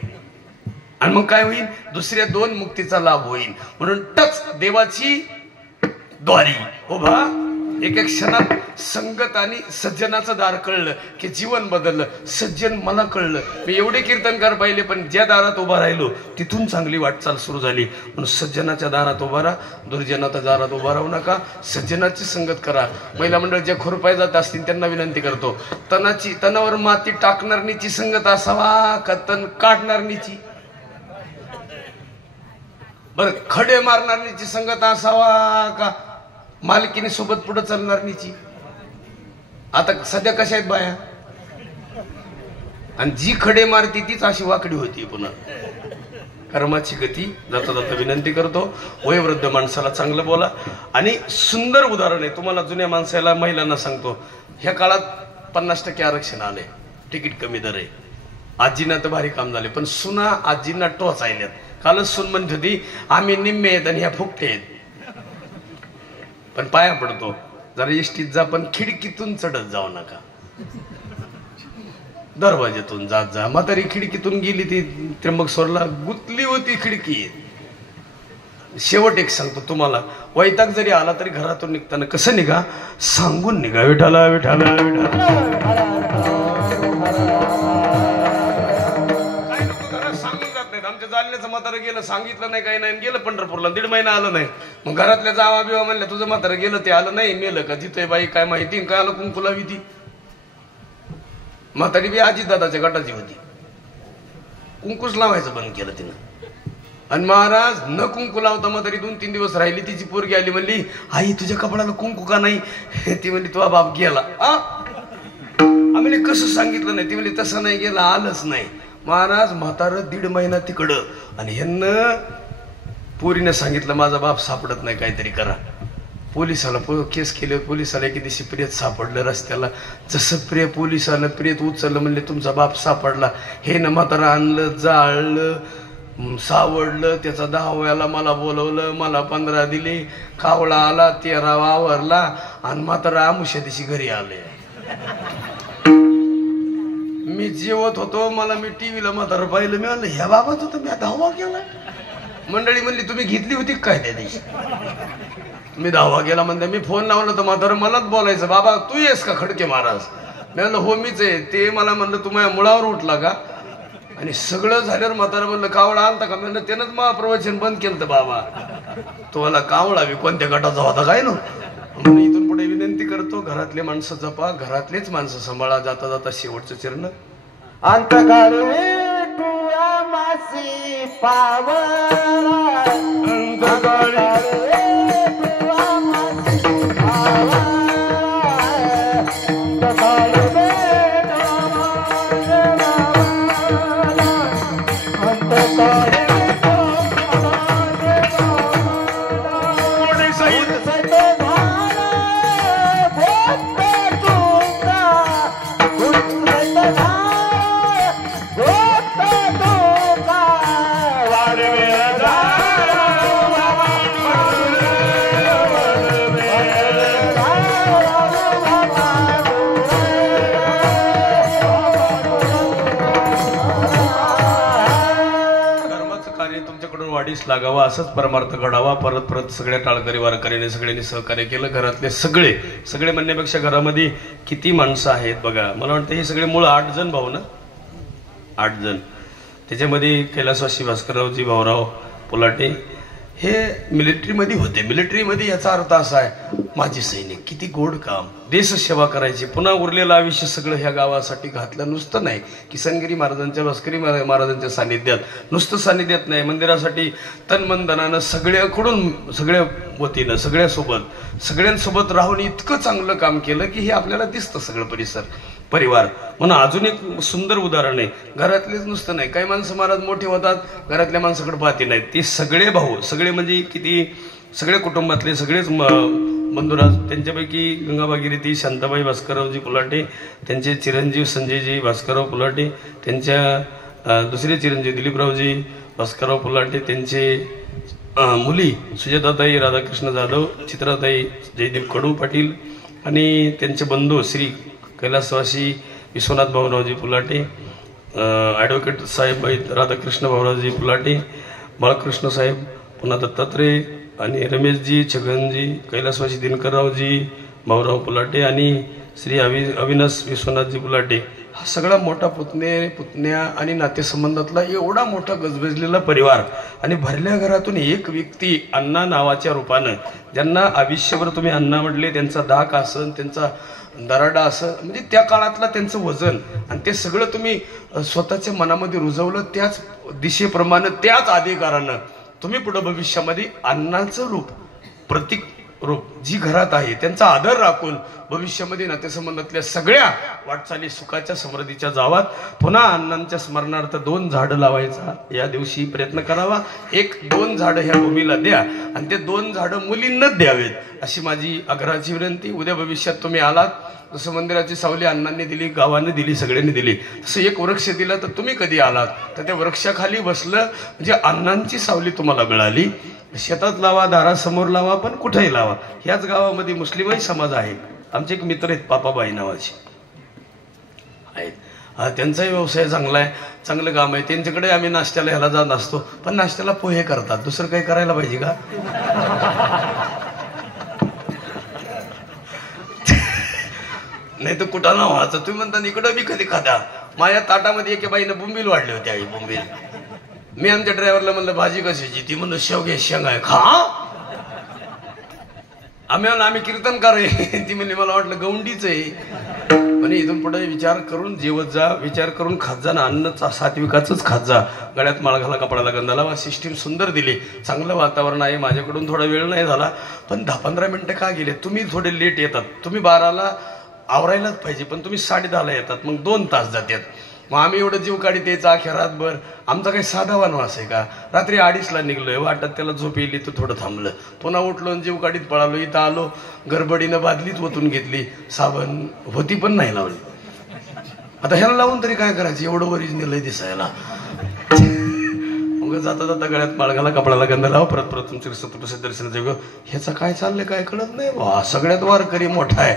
आणि मग काय होईल, दुसऱ्या 2 मुक्तीचा लाभ होईल. म्हणून टच देवाची द्वारी उभा. एका क्षणात संगत आणि सज्जनाचं दार कळलं की जीवन बदललं. सज्जन मला कळलं, मी एवढे कीर्तनकार पाहिले, पण ज्या दारात उभा राहिलो तिथून चांगली वाटचाल सुरू झाली. म्हणून सज्जनाच्या दारात उभा राहा, दुर्जनाच्या दारात उभा राहू नका. सज्जनाची संगत करा. महिला मंडळ जे खुरपाय जात असतील त्यांना विनंती करतो, तनावर माती टाकणारणीची संगत असावा का तण काढणारणीची? बरं, खडे मारणारणीची संगत असावा का मालकीने सोबत पुढे चालणारणीची? आता सध्या कशा आहेत बाया? आणि जी खडे मारती तीच अशी वाकडी होती. पुन्हा कर्माची गती. जाता जाता विनंती करतो, वयोवृद्ध माणसाला चांगलं बोला. आणि सुंदर उदाहरण आहे तुम्हाला, जुन्या माणसाला, महिलांना सांगतो, ह्या काळात 50% आरक्षण आले, तिकीट कमी दर आहे. आजींना तर भारी काम झाले, पण सुना आजींना टोचायल्यात. कालच सून म्हणत होती आम्ही निम्मे आहेत आणि ह्या फुकटे आहेत. पण पाया पडतो जरा इष्टीत जा, पण खिडकीतून चढत जाऊ नका, दरवाज्यातून जात जा. म्हातारी खिडकीतून गेली ती त्र्यंबकेश्वरला, गुतली होती खिडकी. शेवट एक सांगतो तुम्हाला, वैताग जरी आला तरी घरातून निघताना कसं निघा, सांगून निघा, विठाला विठाला विठाला. काही लोक घरात सांगून जात नाहीत. आमच्या जालन्याचं म्हातारं गेलं, सांगितलं नाही काही नाही, गेलं पंढरपूरला, 1.5 महिना आलं नाही. मग घरातल्या जावा बिवा म्हणल्या तुझं म्हातारं गेलं ते आलं नाही, मेलं का जिथे बाई काय माहिती, काय आलं कुंकू लावी ती. म्हातारी बी आजी दादाच्या गटाची होती, कुंकूच लावायचं बंद केलं तिनं. आणि महाराज न कुंकू लावता म्हातारी 2-3 दिवस राहिली. तिची पोरगी आली, म्हणली आई तुझ्या कपड्याला कुंकू का नाही. ती म्हणली तुझा बाप गेला. आम्ही कसं सांगितलं नाही. ती म्हणली तसं नाही गेला, आलंच नाही. महाराज म्हातारं 1.5 महिना तिकडं, आणि ह्यांना पोरीने सांगितलं माझा बाप सापडत नाही, काहीतरी करा. पोलिसाला केस केले. पोलिसाला एके दिवशी प्रेत सापडलं रस्त्याला. जसं पोलिसानं प्रेत उचललं, म्हणले तुमचा बाप सापडला. हे न म्हातारा आणलं, जाळलं, सावडलं. त्याचा 10व्याला मला बोलवलं, मला 15 दिले. कावळा आला, 13 आवरला, आणि म्हातारा आमुष्या दिवशी घरी आले. मी जेवत होतो, मी टीव्हीला म्हातारा पाहिलं. मी म्हणलं ह्या बाबाच होतं, मी 10वा केला. मंडळी म्हणली तुम्ही घेतली होती काय त्या दिवशी. मी 10वा गेला म्हणते. मी फोन लावला तर म्हातारा मलाच बोलायचं, बाबा तू येस का खडके महाराज. मी म्हणलं हो मीच आहे. ते मला म्हणलं तू माझ्या मुळावर उठला का. आणि सगळं झाल्यावर म्हातारा म्हणलं कावळा आणता का. म्हणलं त्यानंच मला प्रवचन बंद केलं तर बाबा. तुम्हाला कावळा बी कोणत्या गटाचा होता काय ना. म्हणून इथून पुढे विनंती करतो, घरातले माणसं जपा, घरातलेच माणसं सांभाळा. जाता जाता शेवटचं चरण अंतकाळी विठुया मासी पावला, अंतकाळी विठुया मासी पावला, अंतकाळी विठुया मासी पावला, अंतकाळी वाढीस लागावा, असंच परमार्थ घडावा. परत परत सगळ्या टाळकरी वारकरीने सगळ्यांनी सहकार्य केलं. घरातले सगळे म्हणण्यापेक्षा घरामध्ये किती माणसं आहेत बघा. मला वाटतं हे सगळे मूळ 8 जण भाऊ ना, 8 जण. त्याच्यामध्ये कैलासवासी भास्कररावजी भाऊराव पुलाटे हे मिलिटरीमध्ये होते. मिलिटरीमध्ये याचा अर्थ असा आहे माजी सैनिक. किती गोड काम, देशसेवा करायची. पुन्हा उरलेलं आयुष्य सगळं ह्या गावासाठी घातलं. नुसतं नाही किसनगिरी महाराजांच्या, भास्करी महाराजांच्या सानिध्यात, नुसतं सानिध्यात नाही, मंदिरासाठी तन मन धनानं सगळ्याकडून, सगळ्या वतीनं, सगळ्यांसोबत राहून इतकं चांगलं काम केलं की हे आपल्याला दिसतं सगळं परिवार. म्हणून अजून एक सुंदर उदाहरण आहे. घरातलेच नुसतं नाही, काही माणसं महाराज मोठे होतात घरातल्या माणसाकडे पाहते नाहीत. ते सगळे भाऊ, सगळे म्हणजे किती, सगळे कुटुंबातले सगळेच बंधुराज. त्यांच्यापैकी गंगाभागीरथी शांताबाई भास्कररावजी पुलाटे, त्यांचे चिरंजीव संजयजी भास्करराव पुलाटे, त्यांच्या दुसरे चिरंजीव दिलीपरावजी भास्करराव पुलाटे, त्यांचे मुली सुजाताताई राधाकृष्ण जाधव, चित्राताई जयदीप कडू पाटील, आणि त्यांचे बंधू श्री कैलासवासी विश्वनाथ भाऊरावजी पुलाटे, ॲडव्होकेट साहेब राधाकृष्ण भाऊरावजी पुलाटे, बाळकृष्ण साहेब, पुन्हा दत्तात्रय आणि रमेशजी, छगनजी, कैलासवासी दिनकररावजी भाऊराव पुलाटे आणि श्री अविनाश विश्वनाथजी पुलाटे. हा सगळा मोठा पुतण्या आणि नातेसंबंधातला एवढा मोठा गजबजलेला परिवार. आणि भरल्या घरातून एक व्यक्ती अण्णा नावाच्या रूपानं, ज्यांना आयुष्यभर तुम्ही अण्णा म्हटले, त्यांचा धाक असन, त्यांचा दराडा असं, म्हणजे त्या काळातला त्यांचं वजन, आणि ते सगळं तुम्ही स्वतःच्या मनामध्ये रुजवलं. त्याच दिशेप्रमाणे, त्याच अधिकारानं तुम्ही पुढे भविष्यामध्ये अण्णाचं रूप, प्रतीक रूप जी घरात आहे त्यांचा आदर राखून भविष्यामध्ये नातेसंबंधातल्या सगळ्या वाटचाली सुखाच्या समृद्धीच्या जावात. पुन्हा अण्णांच्या स्मरणार्थ 2 झाडं लावायचा या दिवशी प्रयत्न करावा. 1-2 झाडं ह्या भूमीला द्या, आणि ते 2 झाडं मुलींनाच द्यावेत अशी माझी आग्रहाची विनंती. उद्या भविष्यात तुम्ही आलात जसं मंदिराची सावली अण्णांनी दिली, गावाने दिली, सगळ्यांनी दिली, तसं एक वृक्ष दिला. तर तुम्ही कधी आलात तर त्या वृक्षाखाली बसलं म्हणजे अण्णांची सावली तुम्हाला मिळाली. शेतात लावा, दारासमोर लावा, पण कुठेही लावा. ह्याच गावामध्ये मुस्लिमही समाज आहे. आमचे एक मित्र आहेत पापाबाई नावाचे आहेत. त्यांचाही व्यवसाय चांगला आहे, चांगलं काम आहे. त्यांच्याकडे आम्ही नाश्त्याला ह्याला जात असतो, पण नाश्त्याला पोहे करतात. दुसरं काही करायला पाहिजे का? नाही तर कुठं ना व्हायचं. तुम्ही म्हणता इकडं बी कधी खाता. माझ्या ताटामध्ये एके बाईनं बोंबील वाढले होते. आई बोंबील. मी आमच्या ड्रायव्हरला म्हणलं भाजी कशाची? ती म्हणलं शेवगे शेंगा आहे खा. आम्ही कीर्तनकार आहे. ती म्हणली मला वाटलं गौंडीच आहे. पण इथून पुढे विचार करून जेवत जा, विचार करून खात जा ना. अन्न सात्विकाचंच खात जा. गळ्यात माळ घाला, कपड्याला गंध लावा. सिस्टीम सुंदर दिली, चांगलं वातावरण आहे. माझ्याकडून थोडा वेळ नाही झाला, पण 10-15 मिनिटं का गेले? तुम्ही थोडे लेट येतात. तुम्ही 12ला आवरायलाच पाहिजे, पण तुम्ही 10:30ला येतात, मग 2 तास जातात. मग आम्ही एवढं जीव काढीत यायचा अख्या रातभर. आमचा काही साधा वनवास आहे का? रात्री 2:30ला निघलोय, वाटत त्याला झोप येईल तर थोडं थांबलं, पुन्हा उठलो आणि जीव काढीत पळालो. इथं आलो, गडबडीनं बादलीच ओतून घेतली, साबण होती पण नाही लावली. आता ह्याला लावून तरी काय करायचं? एवढं ओरिजिनल आहे दिसायला. मग जाता जाता गळ्यात माळगाला, कपड्याला गंध लावा, परत परत तुमच्या सतप्रसिद्ध दर्शनाचं योग. ह्याचं काय चाललंय काय कळत नाही. वा, सगळ्यात वारकरी मोठा आहे.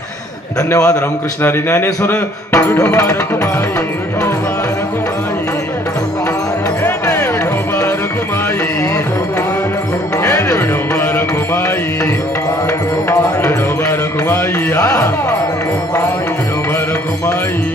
धन्यवाद. रामकृष्ण हरी ज्ञानेश्वर. विठोबा रखुमाई, विठोबा रखुमाई, विठोबा रखुमाई, विठोबा रखुमाई, विठोबा रखुमाई, विठोबा रखुमाई.